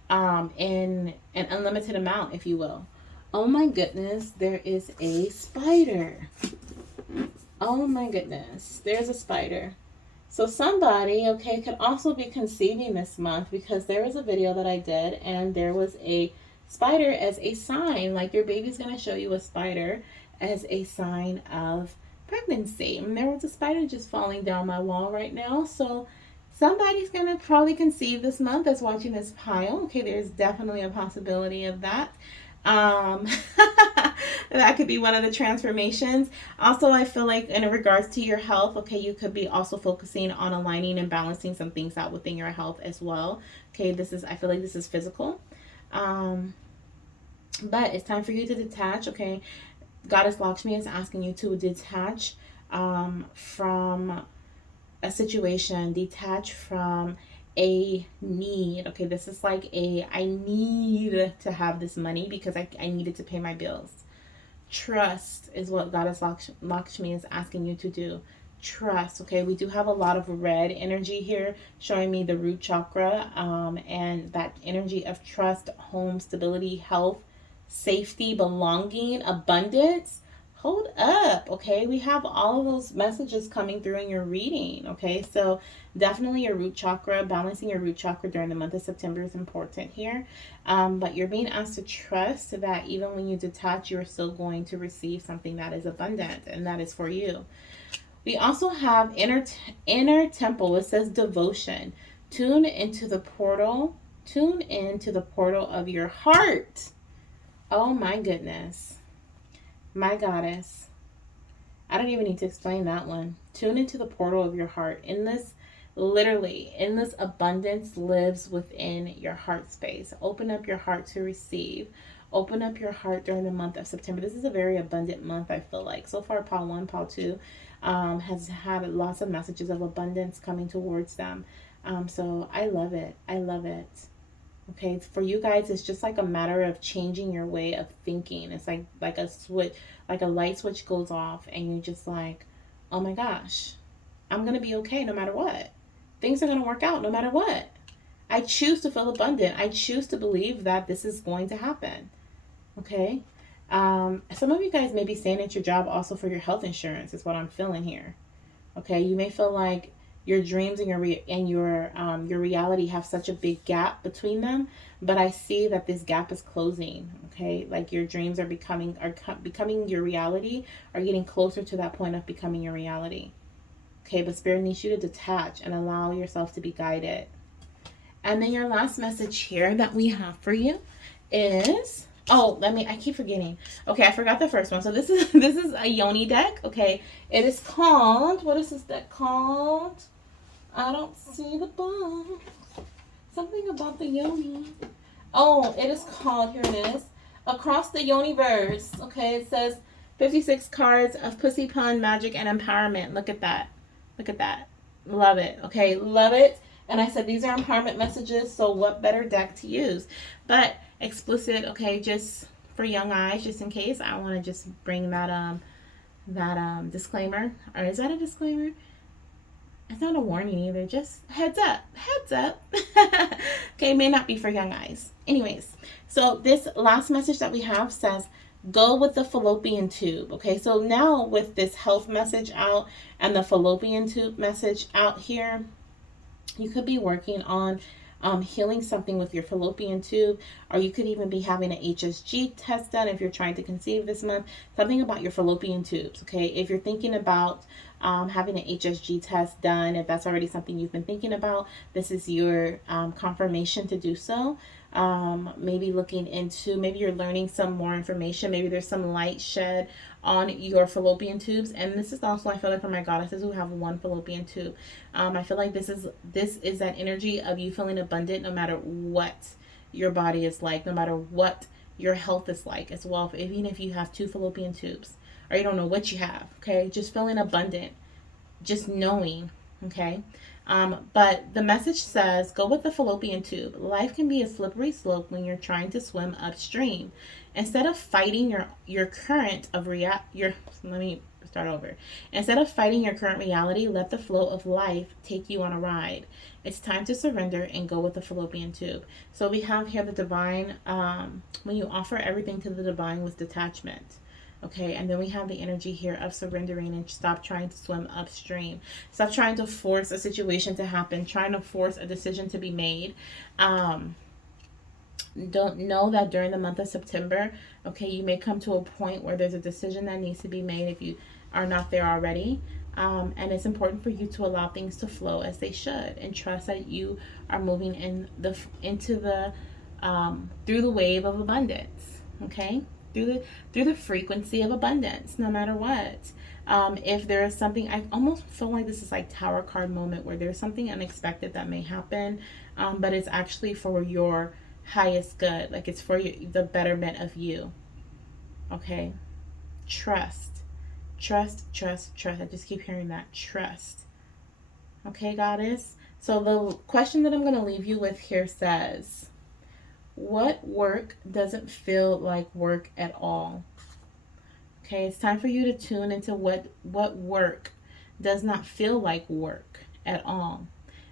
in an unlimited amount, if you will. Oh my goodness, there is a spider. Oh my goodness, there's a spider. So somebody, okay, could also be conceiving this month, because there was a video that I did and there was a spider as a sign. Like, your baby's going to show you a spider as a sign of pregnancy. And there was a spider just falling down my wall right now. So somebody's going to probably conceive this month that's watching this pile. Okay, there's definitely a possibility of that. That could be one of the transformations. Also, I feel like in regards to your health, okay, you could be also focusing on aligning and balancing some things out within your health as well. Okay, I feel like this is physical. But it's time for you to detach, okay? Goddess Lakshmi is asking you to detach from a situation, detach from a need. Okay, this is like I need to have this money because I needed to pay my bills. Trust is what Goddess Lakshmi is asking you to do. Trust. Okay, we do have a lot of red energy here showing me the root chakra, and that energy of trust, home, stability, health, safety, belonging, abundance, Hold up, okay? We have all of those messages coming through in your reading, okay? So definitely your root chakra, balancing your root chakra during the month of September is important here. But you're being asked to trust that even when you detach, you're still going to receive something that is abundant, and that is for you. We also have inner temple. It says devotion. Tune into the portal. Tune into the portal of your heart. Oh my goodness. My goddess. I don't even need to explain that one. Tune into the portal of your heart. Literally, in this abundance lives within your heart space. Open up your heart to receive. Open up your heart during the month of September. This is a very abundant month, I feel like. So far, Pile 1, Pile 2 has had lots of messages of abundance coming towards them. So I love it. I love it. Okay, for you guys, it's just like a matter of changing your way of thinking. It's like a switch, like a light switch goes off, and you're just like, oh my gosh, I'm gonna be okay no matter what. Things are gonna work out no matter what. I choose to feel abundant. I choose to believe that this is going to happen. Okay. Some of you guys may be staying at your job also for your health insurance. Is what I'm feeling here. Okay, you may feel like your dreams and your reality have such a big gap between them, but I see that this gap is closing. Okay, like your dreams are becoming your reality, are getting closer to that point of becoming your reality. Okay, but Spirit needs you to detach and allow yourself to be guided. And then your last message here that we have for you is, I keep forgetting. Okay, I forgot the first one. So this is a Yoni deck. Okay, it is called, what is this deck called? I don't see the book. Something about the Yoni. Oh, it is called, here it is, Across the Yoniverse. Okay, it says 56 cards of pussy pun, magic, and empowerment. Look at that. Look at that. Love it. Okay, love it. And I said these are empowerment messages, so what better deck to use? But explicit, okay, just for young eyes, just in case. I want to just bring that disclaimer. Or is that a disclaimer? It's not a warning either. Just heads up. Heads up. Okay, may not be for young eyes. Anyways, so this last message that we have says, go with the fallopian tube. Okay, so now with this health message out and the fallopian tube message out here, you could be working on healing something with your fallopian tube, or you could even be having an HSG test done if you're trying to conceive this month. Something about your fallopian tubes, okay? If you're thinking about having an HSG test done, if that's already something you've been thinking about, this is your confirmation to do so. Maybe looking into, maybe you're learning some more information, maybe there's some light shed on your fallopian tubes. And this is also, I feel like, for my goddesses who have one fallopian tube, I feel like this is that energy of you feeling abundant no matter what your body is like, no matter what your health is like as well. Even if you have two fallopian tubes or you don't know what you have, okay, just feeling abundant, just knowing, okay. But the message says, go with the fallopian tube. Life can be a slippery slope when you're trying to swim upstream. Instead of fighting your current of let me start over. Instead of fighting your current reality, let the flow of life take you on a ride. It's time to surrender and go with the fallopian tube. So we have here the divine, when you offer everything to the divine with detachment. Okay, and then we have the energy here of surrendering and stop trying to swim upstream. Stop trying to force a situation to happen, trying to force a decision to be made. Don't know that during the month of September, okay, you may come to a point where there's a decision that needs to be made if you are not there already. And it's important for you to allow things to flow as they should and trust that you are moving into the through the wave of abundance, okay? Through the frequency of abundance, no matter what. If there is something, I almost feel like this is like Tower card moment where there's something unexpected that may happen, but it's actually for your highest good. Like it's for the betterment of you. Okay? Trust. Trust, trust, trust. I just keep hearing that. Trust. Okay, goddess? So the question that I'm going to leave you with here says, what work doesn't feel like work at all? Okay, it's time for you to tune into what work does not feel like work at all.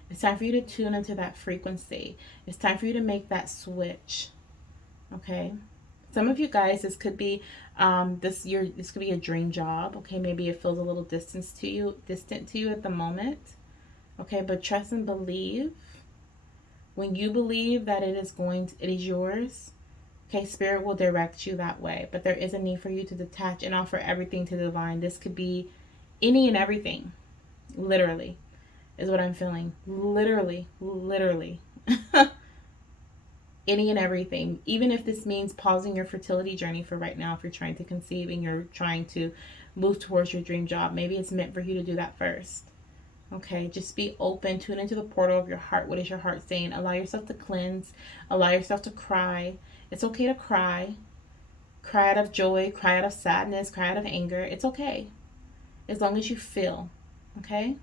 It's time for you to tune into that frequency. It's time for you to make that switch. Okay? Some of you guys, this could be this could be a dream job. Okay, maybe it feels a little distant to you at the moment. Okay, but trust and believe. When you believe that it is yours, okay, spirit will direct you that way. But there is a need for you to detach and offer everything to the divine. This could be any and everything, literally, is what I'm feeling. Literally, literally. Any and everything. Even if this means pausing your fertility journey for right now, if you're trying to conceive and you're trying to move towards your dream job, maybe it's meant for you to do that first. Okay, just be open, tune into the portal of your heart. What is your heart saying? Allow yourself to cleanse, allow yourself to cry. It's okay to cry. Cry out of joy, cry out of sadness, cry out of anger. It's okay, as long as you feel. Okay?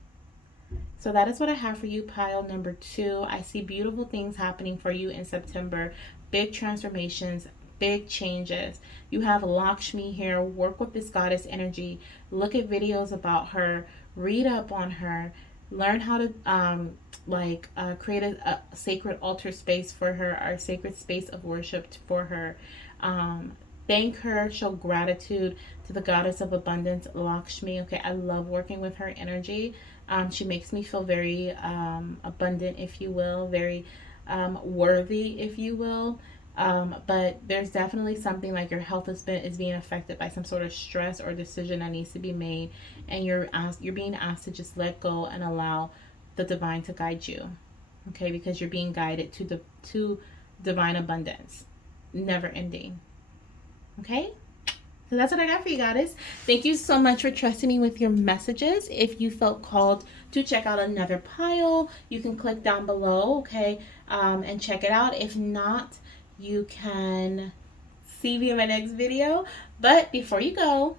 So that is what I have for you, pile number 2. I see beautiful things happening for you in September. Big transformations, big changes. You have Lakshmi here. Work with this goddess energy. Look at videos about her. Read up on her. Learn how to create a sacred altar space for her, our sacred space of worship for her. Thank her, show gratitude to the goddess of abundance, Lakshmi. Okay, I love working with her energy. She makes me feel very abundant, if you will, very worthy, if you will. But there's definitely something like your health is being affected by some sort of stress or decision that needs to be made, and you're being asked to just let go and allow the divine to guide you. Okay, because you're being guided to divine abundance, never ending. Okay. So that's what I got for you, goddess. Thank you so much for trusting me with your messages. If you felt called to check out another pile, you can click down below, okay, and check it out. If not, you can see me in my next video. But before you go,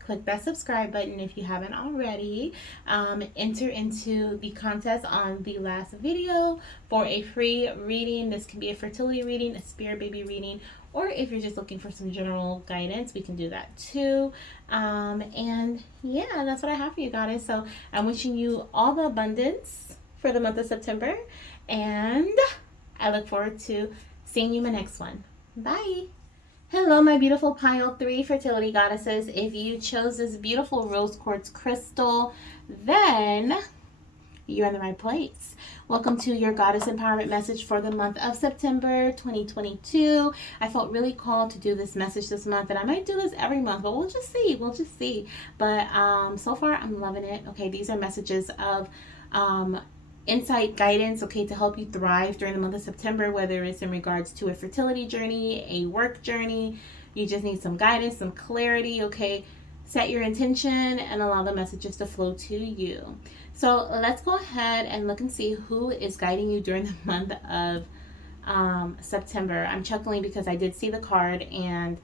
click that subscribe button if you haven't already. Enter into the contest on the last video for a free reading. This can be a fertility reading, a spirit baby reading, or if you're just looking for some general guidance, we can do that too. And yeah, that's what I have for you, goddess. So I'm wishing you all the abundance for the month of September, and I look forward to seeing you in my next one. Bye. Hello, my beautiful pile 3 fertility goddesses. If you chose this beautiful rose quartz crystal, then you're in the right place. Welcome to your goddess empowerment message for the month of September 2022. I felt really called to do this message this month, and I might do this every month, but we'll just see. But so far, I'm loving it. Okay, these are messages of insight, guidance, okay, to help you thrive during the month of September, whether it's in regards to a fertility journey, a work journey. You just need some guidance, some clarity, okay? Set your intention and allow the messages to flow to you. So let's go ahead and look and see who is guiding you during the month of September. I'm chuckling because I did see the card, and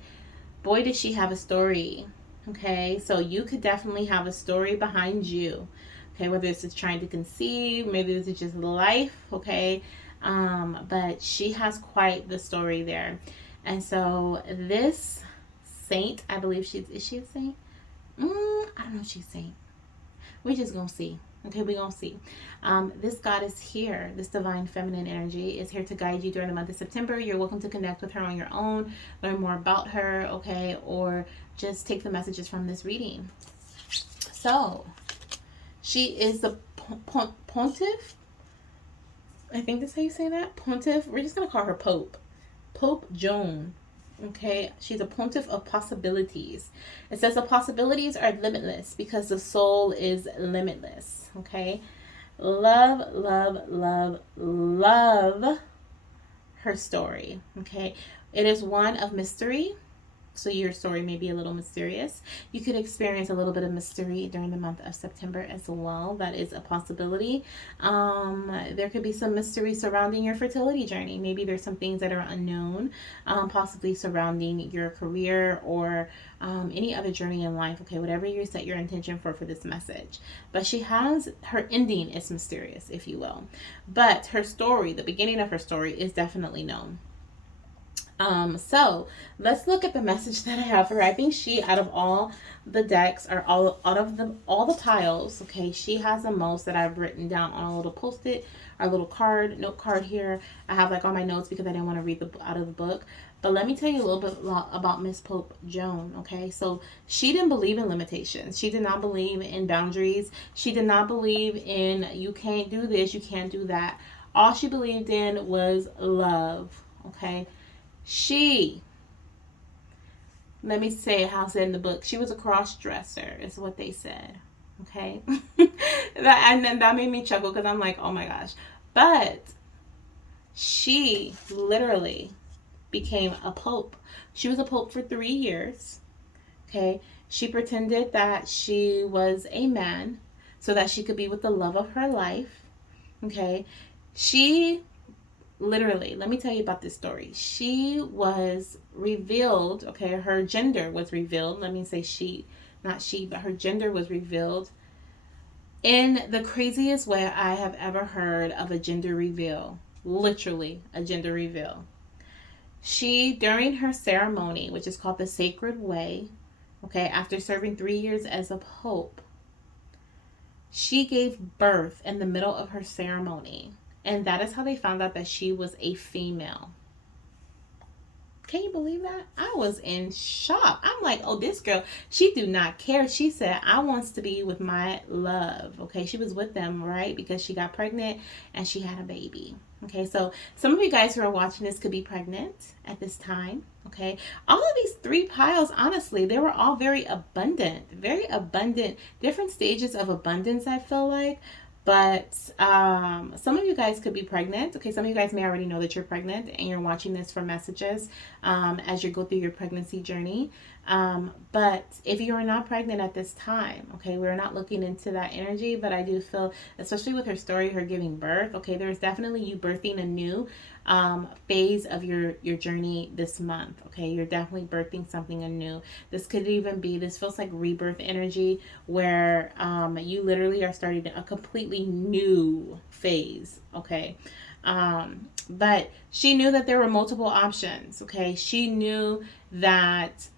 boy, does she have a story. Okay, so you could definitely have a story behind you. Okay, whether this is trying to conceive, maybe this is just life, okay? But she has quite the story there. And so this saint, I believe is she a saint? I don't know if she's a saint. We're just going to see. Okay, we're going to see. This goddess here, this divine feminine energy, is here to guide you during the month of September. You're welcome to connect with her on your own, learn more about her, okay? Or just take the messages from this reading. So, she is the pontiff. I think that's how you say that. Pontiff. We're just going to call her Pope. Pope Joan. Okay. She's a pontiff of possibilities. It says the possibilities are limitless because the soul is limitless. Okay. Love, love, love, love her story. Okay. It is one of mystery. So your story may be a little mysterious. You could experience a little bit of mystery during the month of September as well. That is a possibility. There could be some mystery surrounding your fertility journey. Maybe there's some things that are unknown, possibly surrounding your career or any other journey in life. Okay, whatever you set your intention for this message. But she has, her ending is mysterious, if you will. But her story, the beginning of her story, is definitely known. So let's look at the message that I have for her. I think she, out of all the decks, or all the piles, okay, she has the most that I've written down on a little post-it, or a little note card here. I have like all my notes because I didn't want to read out of the book. But let me tell you a little bit about Miss Pope Joan, okay? So she didn't believe in limitations. She did not believe in boundaries. She did not believe in you can't do this, you can't do that. All she believed in was love, okay? She, let me say how it's in the book, she was a cross dresser, is what they said, okay? that made me chuckle because I'm like, oh my gosh. But she literally became a pope. She was a pope for 3 years. Okay. She pretended that she was a man so that she could be with the love of her life. Okay. She literally, let me tell you about this story. She was revealed, okay, her gender was revealed. Let me say she, not she, but her gender was revealed in the craziest way I have ever heard of a gender reveal. Literally, a gender reveal. She, during her ceremony, which is called the Sacred Way, okay, after serving 3 years as a pope, she gave birth in the middle of her ceremony. And that is how they found out that she was a female. Can you believe that? I was in shock. I'm like, oh, this girl, she do not care. She said, I wants to be with my love. Okay, she was with them, right? Because she got pregnant and she had a baby. Okay, so some of you guys who are watching this could be pregnant at this time. Okay, all of these 3 piles, honestly, they were all very abundant, different stages of abundance, I feel like. But some of you guys could be pregnant. Okay, some of you guys may already know that you're pregnant and you're watching this for messages as you go through your pregnancy journey. But if you are not pregnant at this time, okay, we're not looking into that energy, but I do feel, especially with her story, her giving birth, okay, there's definitely you birthing a new phase of your journey this month. Okay, you're definitely birthing something anew. This could even be, this feels like rebirth energy where you literally are starting a completely new phase. Okay, but she knew that there were multiple options. Okay, she knew that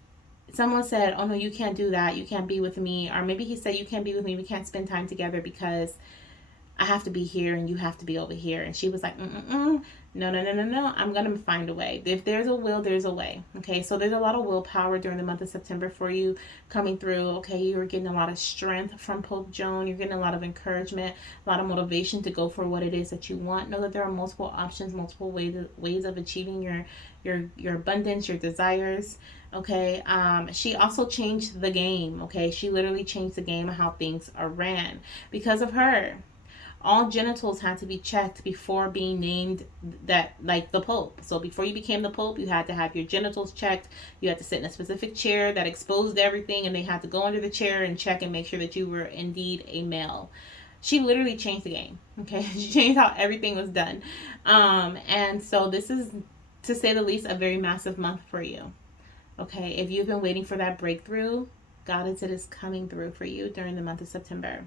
someone said, oh no, you can't do that, you can't be with me, or maybe he said, you can't be with me, we can't spend time together because I have to be here and you have to be over here. And she was like, no, I'm going to find a way. If there's a will, there's a way. Okay, so there's a lot of willpower during the month of September for you coming through. Okay, you're getting a lot of strength from Pope Joan. You're getting a lot of encouragement, a lot of motivation to go for what it is that you want. Know that there are multiple options, multiple ways of achieving your abundance, your desires. Okay, she also changed the game. Okay, she literally changed the game of how things are ran because of her. All genitals had to be checked before being named that, like the Pope. So before you became the Pope, you had to have your genitals checked. You had to sit in a specific chair that exposed everything, and they had to go under the chair and check and make sure that you were indeed a male. She literally changed the game. Okay, she changed how everything was done, and so this is, to say the least, a very massive month for you. Okay, if you've been waiting for that breakthrough, God is coming through for you during the month of September.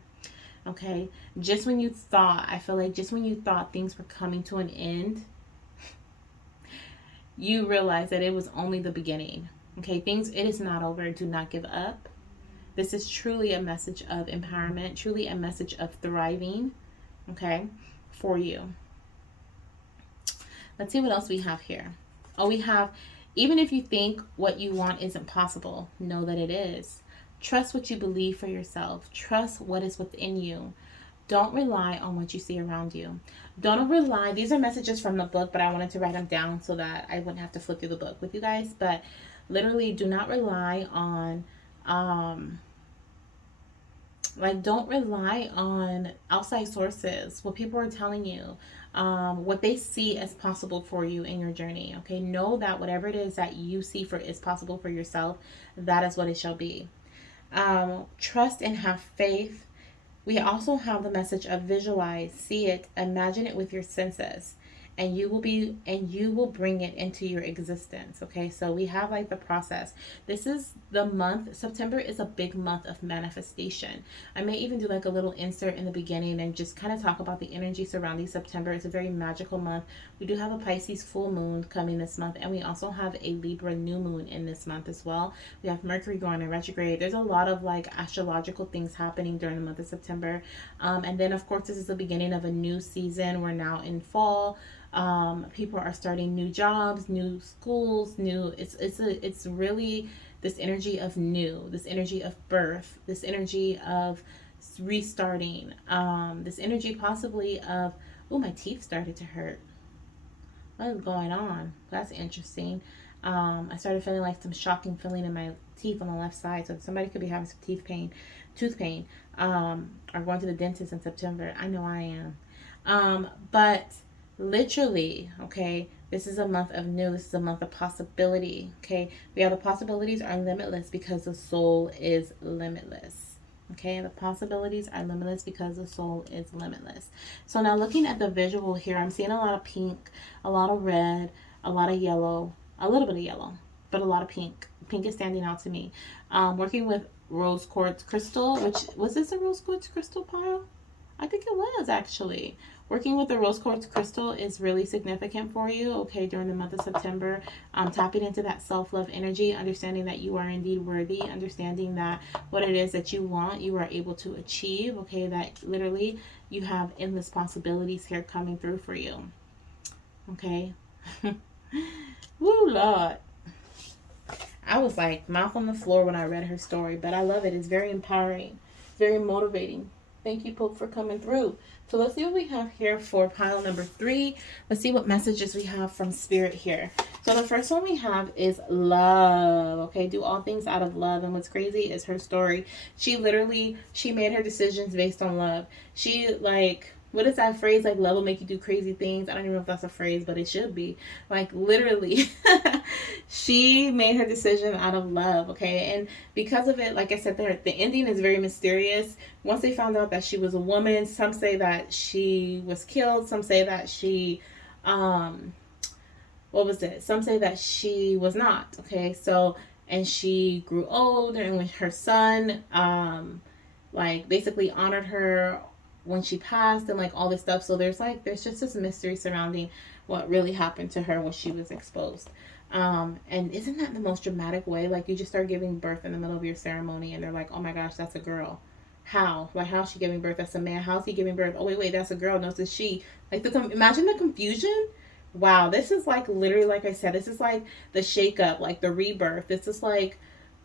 Okay, just when you thought, I feel like just when you thought things were coming to an end, you realize that it was only the beginning. Okay, it is not over. Do not give up. This is truly a message of empowerment, truly a message of thriving, okay, for you. Let's see what else we have here. Oh, we have, even if you think what you want isn't possible, know that it is. Trust what you believe for yourself. Trust what is within you. Don't rely on what you see around you. Don't rely, these are messages from the book, but I wanted to write them down so that I wouldn't have to flip through the book with you guys. But literally, do not rely on, don't rely on outside sources, what people are telling you, what they see as possible for you in your journey. Okay, know that whatever it is that you see for is possible for yourself, that is what it shall be. Trust and have faith. We also have the message of visualize, see it, imagine it with your senses, and you will bring it into your existence. Okay, so we have like the process. This is the month. September is a big month of manifestation. I may even do like a little insert in the beginning and just kind of talk about the energy surrounding September. It's a very magical month. We do have a Pisces full moon coming this month, and we also have a Libra new moon in this month as well. We have Mercury going in retrograde. There's a lot of like astrological things happening during the month of September, and then of course this is the beginning of a new season. We're now in fall. People are starting new jobs, new schools, new. It's really this energy of new, this energy of birth, this energy of restarting, this energy possibly of, oh, my teeth started to hurt. What is going on? That's interesting. I started feeling like some shocking feeling in my teeth on the left side. So somebody could be having some tooth pain, or going to the dentist in September. I know I am. But literally, okay, this is a month of new. This is a month of possibility. Okay, we have the possibilities are limitless because the soul is limitless. Okay, the possibilities are limitless because the soul is limitless. So now looking at the visual here, I'm seeing a lot of pink, a lot of red, a lot of yellow, a little bit of yellow, but a lot of pink. Pink is standing out to me. Working with rose quartz crystal, which was this a rose quartz crystal pile? I think it was actually. Working with the rose quartz crystal is really significant for you, okay, during the month of September. Tapping into that self love energy, understanding that you are indeed worthy, understanding that what it is that you want, you are able to achieve, okay, that literally you have endless possibilities here coming through for you, okay. Woo, Lord. I was like mouth on the floor when I read her story, but I love it. It's very empowering, very motivating. Thank you, Pope, for coming through. So let's see what we have here for pile number 3. Let's see what messages we have from Spirit here. So the first one we have is love. Okay, do all things out of love. And what's crazy is her story. She made her decisions based on love. She like, what is that phrase? Like, love will make you do crazy things. I don't even know if that's a phrase, but it should be. Like, literally, she made her decision out of love, okay? And because of it, like I said, the ending is very mysterious. Once they found out that she was a woman, some say that she was killed. Some say that she, what was it? Some say that she was not, okay? So, and she grew old, and when her son, like, basically honored her when she passed and like all this stuff. So there's just this mystery surrounding what really happened to her when she was exposed. And isn't that the most dramatic way? Like, you just start giving birth in the middle of your ceremony and they're like, oh my gosh, that's a girl. How? Like, how's she giving birth? That's a man. How's he giving birth? Oh wait, that's a girl. No, it's she. Like, imagine the confusion. Wow, this is like literally, like I said, this is like the shakeup, like the rebirth. This is like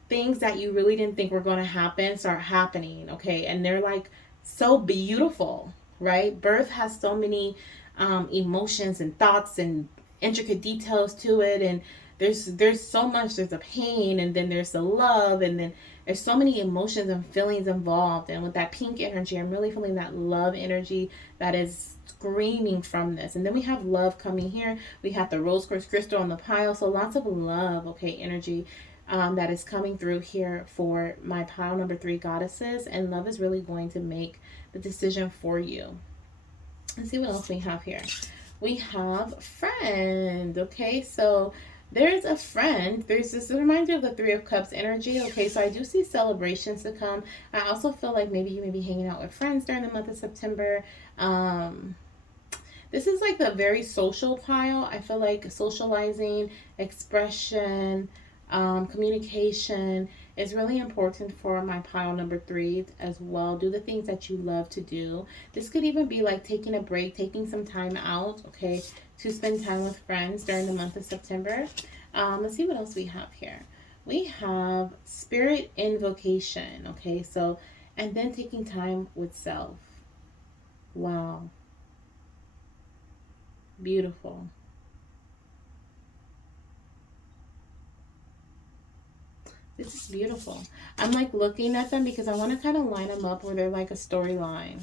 things that you really didn't think were going to happen start happening, okay? And they're like so beautiful, right? Birth has so many emotions and thoughts and intricate details to it, and there's so much. There's a pain, and then there's the love, and then there's so many emotions and feelings involved. And with that pink energy, I'm really feeling that love energy that is screaming from this. And then we have love coming here. We have the rose quartz crystal on the pile, so lots of love, okay, energy that is coming through here for my pile number 3 goddesses. And love is really going to make the decision for you. Let's see what else we have here. We have friend. Okay, so there's a friend. There's this reminder of the 3 of Cups energy. Okay, so I do see celebrations to come. I also feel like maybe you may be hanging out with friends during the month of September. This is like the very social pile. I feel like socializing, expression, communication is really important for my pile number 3 as well. Do the things that you love to do. This could even be like taking a break, taking some time out, okay, to spend time with friends during the month of September. Let's see what else we have here. We have spirit invocation, okay, so, and then taking time with self. Wow. Beautiful. This is beautiful. I'm like looking at them because I want to kind of line them up where they're like a storyline.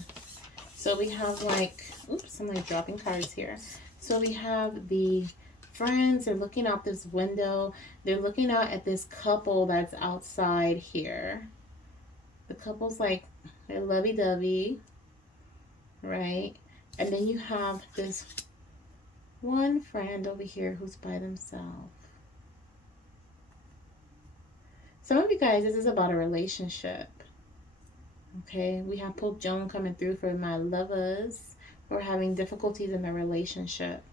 So we have like, oops, I'm like dropping cards here. So we have the friends, they're looking out this window. They're looking out at this couple that's outside here. The couple's like, they're lovey-dovey, right? And then you have this one friend over here who's by themselves. Some of you guys, this is about a relationship. Okay, we have Pope Joan coming through for my lovers who are having difficulties in their relationship.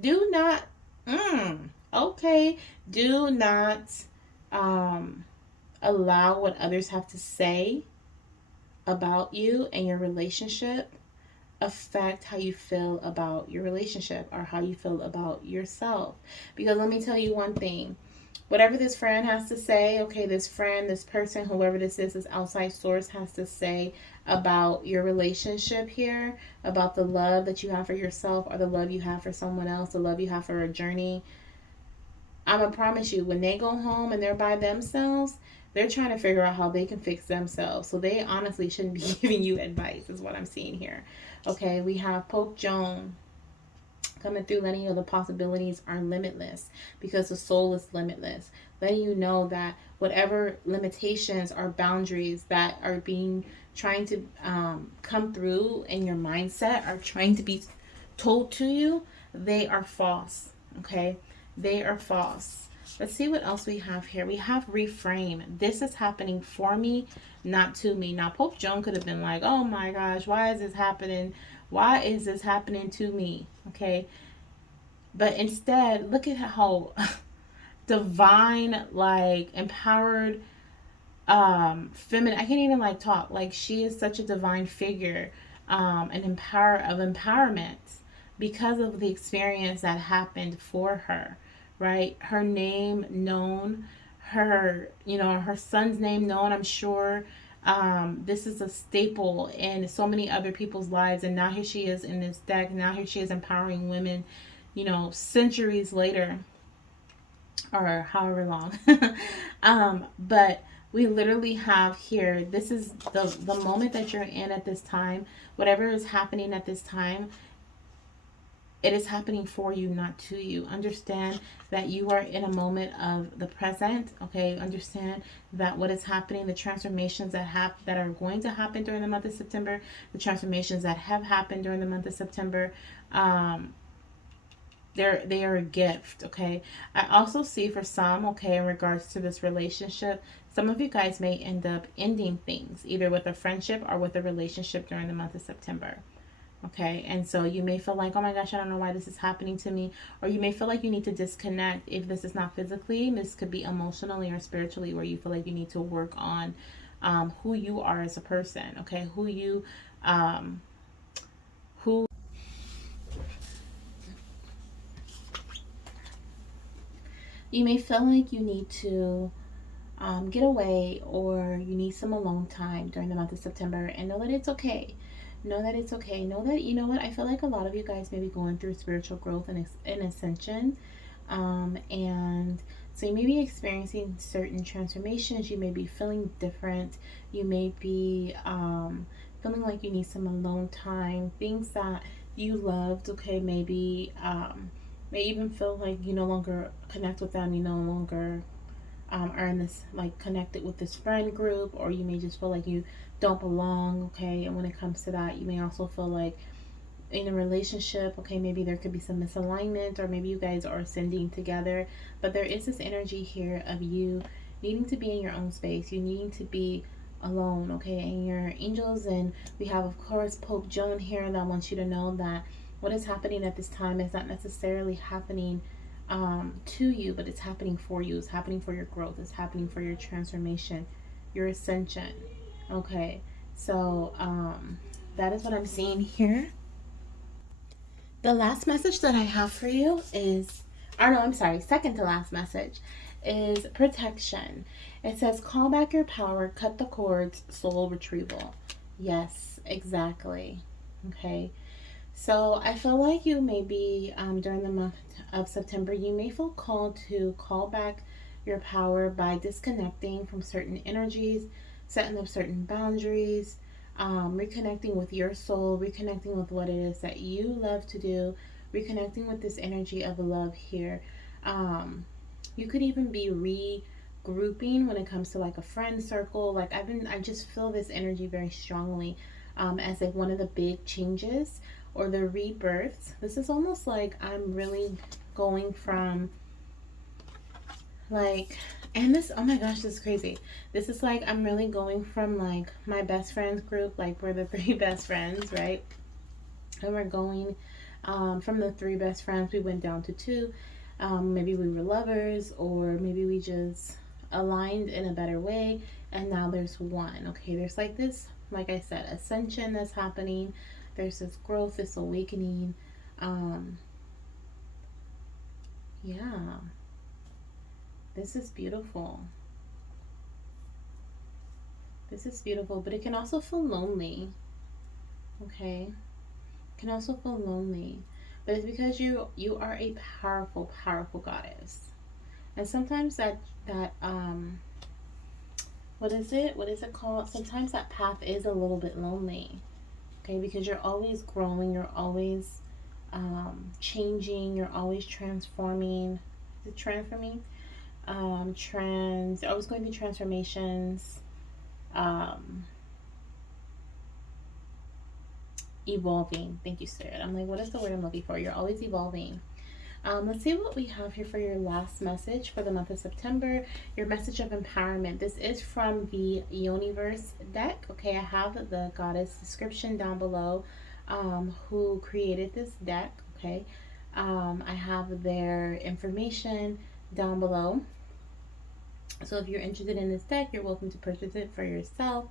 Do not, okay, do not allow what others have to say about you and your relationship affect how you feel about your relationship or how you feel about yourself. Because let me tell you one thing, whatever this friend has to say, okay, this friend, this person, whoever this outside source has to say about your relationship here, about the love that you have for yourself or the love you have for someone else, the love you have for a journey, I'm gonna promise you, when they go home and they're by themselves, they're trying to figure out how they can fix themselves. So they honestly shouldn't be giving you advice, is what I'm seeing here. Okay, we have Pope Joan coming through, letting you know the possibilities are limitless because the soul is limitless. Letting you know that whatever limitations or boundaries that are being trying to come through in your mindset are trying to be told to you, they are false. Okay, they are false. Let's see what else we have here. We have reframe. This is happening for me, not to me. Now, Pope Joan could have been like, oh my gosh, why is this happening? Why is this happening to me? Okay. But instead, look at how divine, like empowered, feminine. I can't even like talk. Like she is such a divine figure, and empowerment because of the experience that happened for her, right? Her name known, her son's name known, I'm sure. This is a staple in so many other people's lives, and now here she is in this deck. Now here she is empowering women, centuries later, or however long. But we literally have here, this is the moment that you're in at this time. Whatever is happening at this time, it is happening for you, not to you. Understand that you are in a moment of the present. Okay, understand that what is happening, the transformations that are going to happen during the month of September, the transformations that have happened during the month of September, they are a gift. Okay, I also see for some, okay, in regards to this relationship, some of you guys may end up ending things either with a friendship or with a relationship during the month of September. Okay, and so you may feel like, oh my gosh, I don't know why this is happening to me, or you may feel like you need to disconnect. If this is not physically, this could be emotionally or spiritually, where you feel like you need to work on who you are as a person. Okay, um, who you may feel like you need to get away, or you need some alone time during the month of September, and know that it's okay. Know that it's okay. Know that, you know what, I feel like a lot of you guys may be going through spiritual growth and ascension. And so you may be experiencing certain transformations. You may be feeling different. You may be feeling like you need some alone time. Things that you loved, okay, maybe may even feel like you no longer connect with them. You no longer are in this, like, connected with this friend group, or you may just feel like you don't belong. Okay, and when it comes to that, you may also feel like in a relationship, okay, maybe there could be some misalignment, or maybe you guys are ascending together, but there is this energy here of you needing to be in your own space, you needing to be alone. Okay, and your angels, and we have, of course, Pope Joan here, that wants you to know that what is happening at this time is not necessarily happening to you, but it's happening for you. It's happening for your growth. It's happening for your transformation, your ascension. Okay, so that is what I'm seeing here. The last message that I have for you is, or no, I'm sorry, second to last message is protection. It says, call back your power, cut the cords, soul retrieval. Yes, exactly. Okay. So I feel like you may be, during the month of September, you may feel called to call back your power by disconnecting from certain energies, setting up certain boundaries, reconnecting with your soul, reconnecting with what it is that you love to do, reconnecting with this energy of love here. You could even be regrouping when it comes to like a friend circle. Like I just feel this energy very strongly, as like one of the big changes or the rebirths. This is almost like I'm really going from like, and this, oh my gosh, this is crazy. This is like I'm really going from like my best friends group, like we're the three best friends, right? And we're going from the three best friends, we went down to two. Maybe we were lovers, or maybe we just aligned in a better way, and now there's one. Okay, there's like this, like I said, ascension that's happening. There's this growth, this awakening. Yeah, this is beautiful. This is beautiful, but it can also feel lonely. Okay, it can also feel lonely, but it's because you are a powerful, powerful goddess, and sometimes that what is it called? Sometimes that path is a little bit lonely. Okay, because you're always growing, you're always changing, you're always transforming. Is it transforming? Always going through transformations. Um, Evolving. Thank you, Spirit. I'm like, what is the word I'm looking for? You're always evolving. Let's see what we have here for your last message for the month of September. Your message of empowerment. This is from the Universe deck. Okay, I have the goddess description down below. Who created this deck? Okay, I have their information down below. So if you're interested in this deck, you're welcome to purchase it for yourself.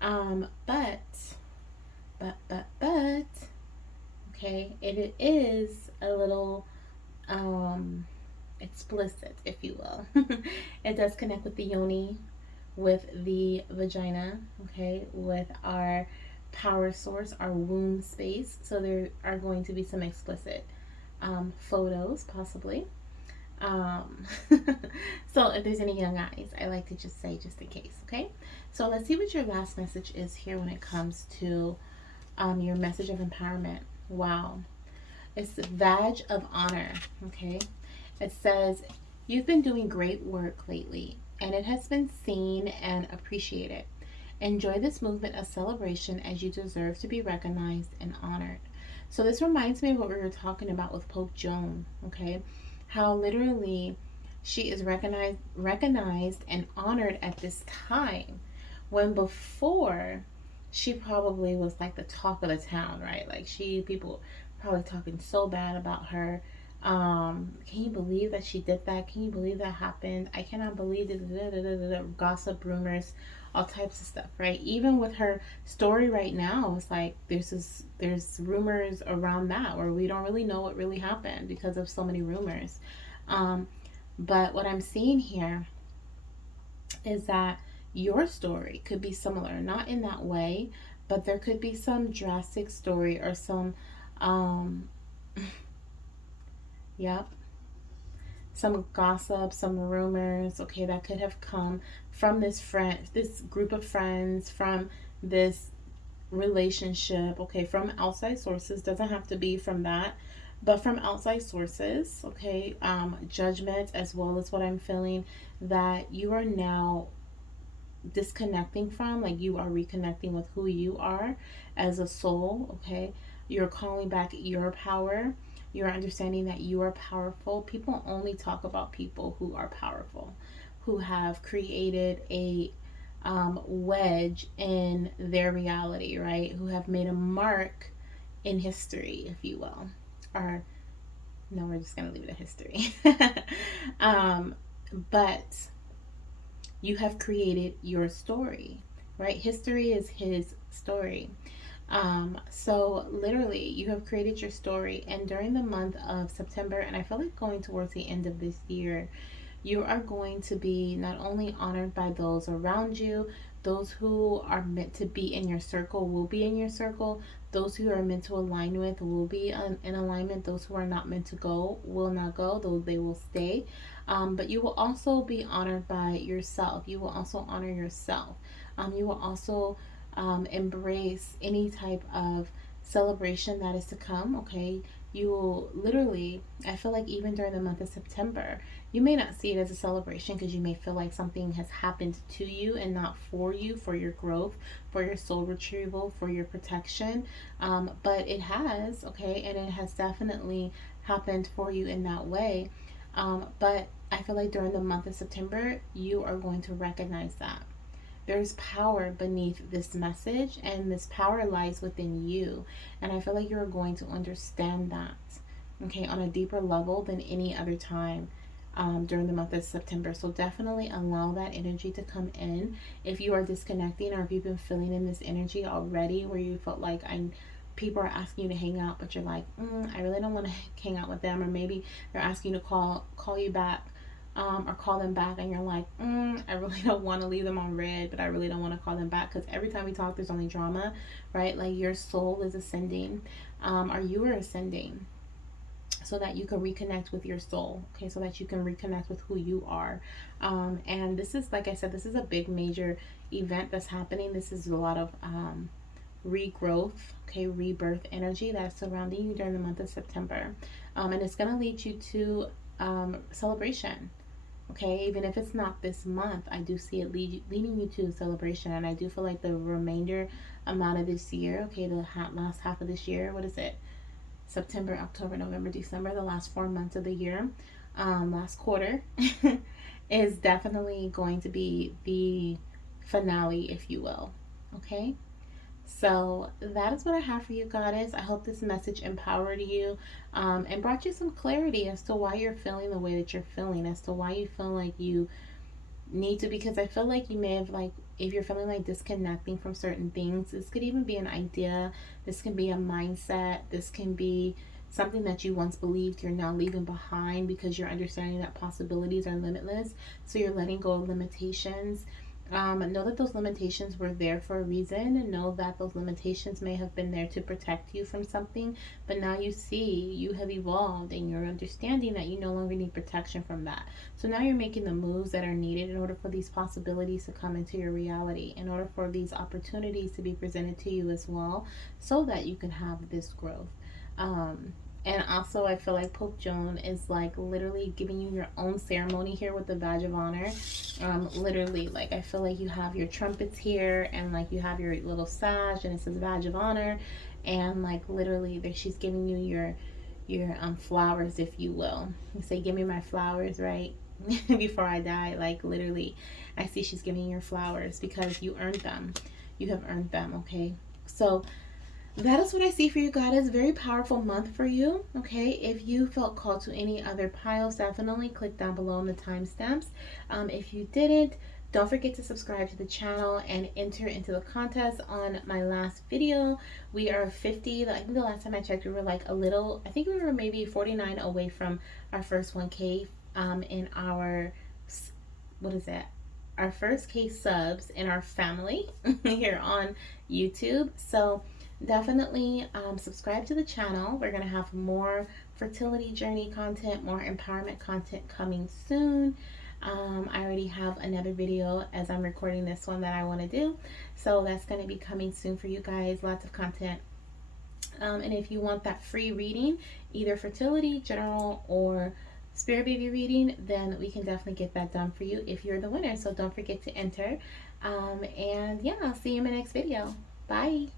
But okay, it is a little explicit, if you will. It does connect with the yoni, with the vagina, okay, with our power source, our womb space. So there are going to be some explicit photos, possibly. Um, so if there's any young eyes, I like to just say just in case, okay? So let's see what your last message is here when it comes to your message of empowerment. Wow. It's the badge of honor, okay? It says, you've been doing great work lately, and it has been seen and appreciated. Enjoy this movement of celebration as you deserve to be recognized and honored. So this reminds me of what we were talking about with Pope Joan, okay? How literally she is recognized and honored at this time, when before she probably was like the talk of the town, right? Like people probably talking so bad about her. Can you believe that she did that? Can you believe that happened? I cannot believe it. Gossip, rumors, all types of stuff, right? Even with her story right now, it's like there's rumors around that where we don't really know what really happened because of so many rumors. Um, but what I'm seeing here is that your story could be similar, not in that way, but there could be some drastic story or some um yep, some gossip, some rumors, okay, that could have come from this group of friends, from this relationship, okay, from outside sources. Doesn't have to be from that, but from outside sources, okay. Judgment, as well as what I'm feeling that you are now disconnecting from, like you are reconnecting with who you are as a soul, okay? You're calling back your power. You're understanding that you are powerful. People only talk about people who are powerful, who have created a wedge in their reality, right? Who have made a mark in history, if you will. Or, no, we're just going to leave it at history. um, but you have created your story, right? History is his story. So literally, you have created your story, and during the month of September, and I feel like going towards the end of this year, you are going to be not only honored by those around you, those who are meant to be in your circle will be in your circle. Those who are meant to align with will be in alignment. Those who are not meant to go will not go, though they will stay. But you will also be honored by yourself. You will also honor yourself. You will also embrace any type of celebration that is to come, okay? You will literally, I feel like even during the month of September, you may not see it as a celebration because you may feel like something has happened to you and not for you, for your growth, for your soul retrieval, for your protection. But it has, okay? And it has definitely happened for you in that way. But I feel like during the month of September, you are going to recognize that. There's power beneath this message, and this power lies within you. And I feel like you're going to understand that, okay, on a deeper level than any other time during the month of September. So definitely allow that energy to come in. If you are disconnecting, or if you've been feeling in this energy already where you felt like people are asking you to hang out, but you're like, I really don't want to hang out with them. Or maybe they're asking you to call you back, or call them back, and you're like, I really don't want to leave them on red, but I really don't want to call them back, because every time we talk, there's only drama, right? Like your soul is ascending, or you are ascending, so that you can reconnect with your soul, okay, so that you can reconnect with who you are. And this is, like I said, this is a big major event that's happening. This is a lot of regrowth, okay, rebirth energy that's surrounding you during the month of September. And it's going to lead you to celebration, okay? Even if it's not this month, I do see it leading you to celebration. And I do feel like the remainder amount of this year, okay, the last half of this year, what is it? September, October, November, December, the last 4 months of the year, last quarter, is definitely going to be the finale, if you will, okay? So that is what I have for you, Goddess. I hope this message empowered you, and brought you some clarity as to why you're feeling the way that you're feeling, as to why you feel like you need to, because I feel like you may have, like, if you're feeling like disconnecting from certain things, this could even be an idea, this can be a mindset, this can be something that you once believed you're now leaving behind, because you're understanding that possibilities are limitless, so you're letting go of limitations. Know that those limitations were there for a reason, and know that those limitations may have been there to protect you from something, but now you see you have evolved, and you're understanding that you no longer need protection from that. So now you're making the moves that are needed in order for these possibilities to come into your reality, in order for these opportunities to be presented to you as well, so that you can have this growth. And also, I feel like Pope Joan is like literally giving you your own ceremony here with the badge of honor. Literally, like, I feel like you have your trumpets here, and like you have your little sash, and it says badge of honor, and like literally, there she's giving you your flowers, if you will. You say, "Give me my flowers," right? Before I die, like literally, I see she's giving you your flowers because you earned them. You have earned them. Okay, so that is what I see for you, Goddess. Very powerful month for you. Okay, if you felt called to any other piles, definitely click down below on the timestamps. If you didn't, don't forget to subscribe to the channel and enter into the contest on my last video. We are 50. I think the last time I checked, we were like a little, I think we were maybe 49 away from our first 1K in our, what is that? Our first K subs in our family here on YouTube. So definitely subscribe to the channel. We're going to have more fertility journey content, more empowerment content coming soon. I already have another video as I'm recording this one that I want to do, so that's going to be coming soon for you guys. Lots of content. And if you want that free reading, either fertility, general, or spirit baby reading, then we can definitely get that done for you if you're the winner. So don't forget to enter. And yeah, I'll see you in my next video. Bye.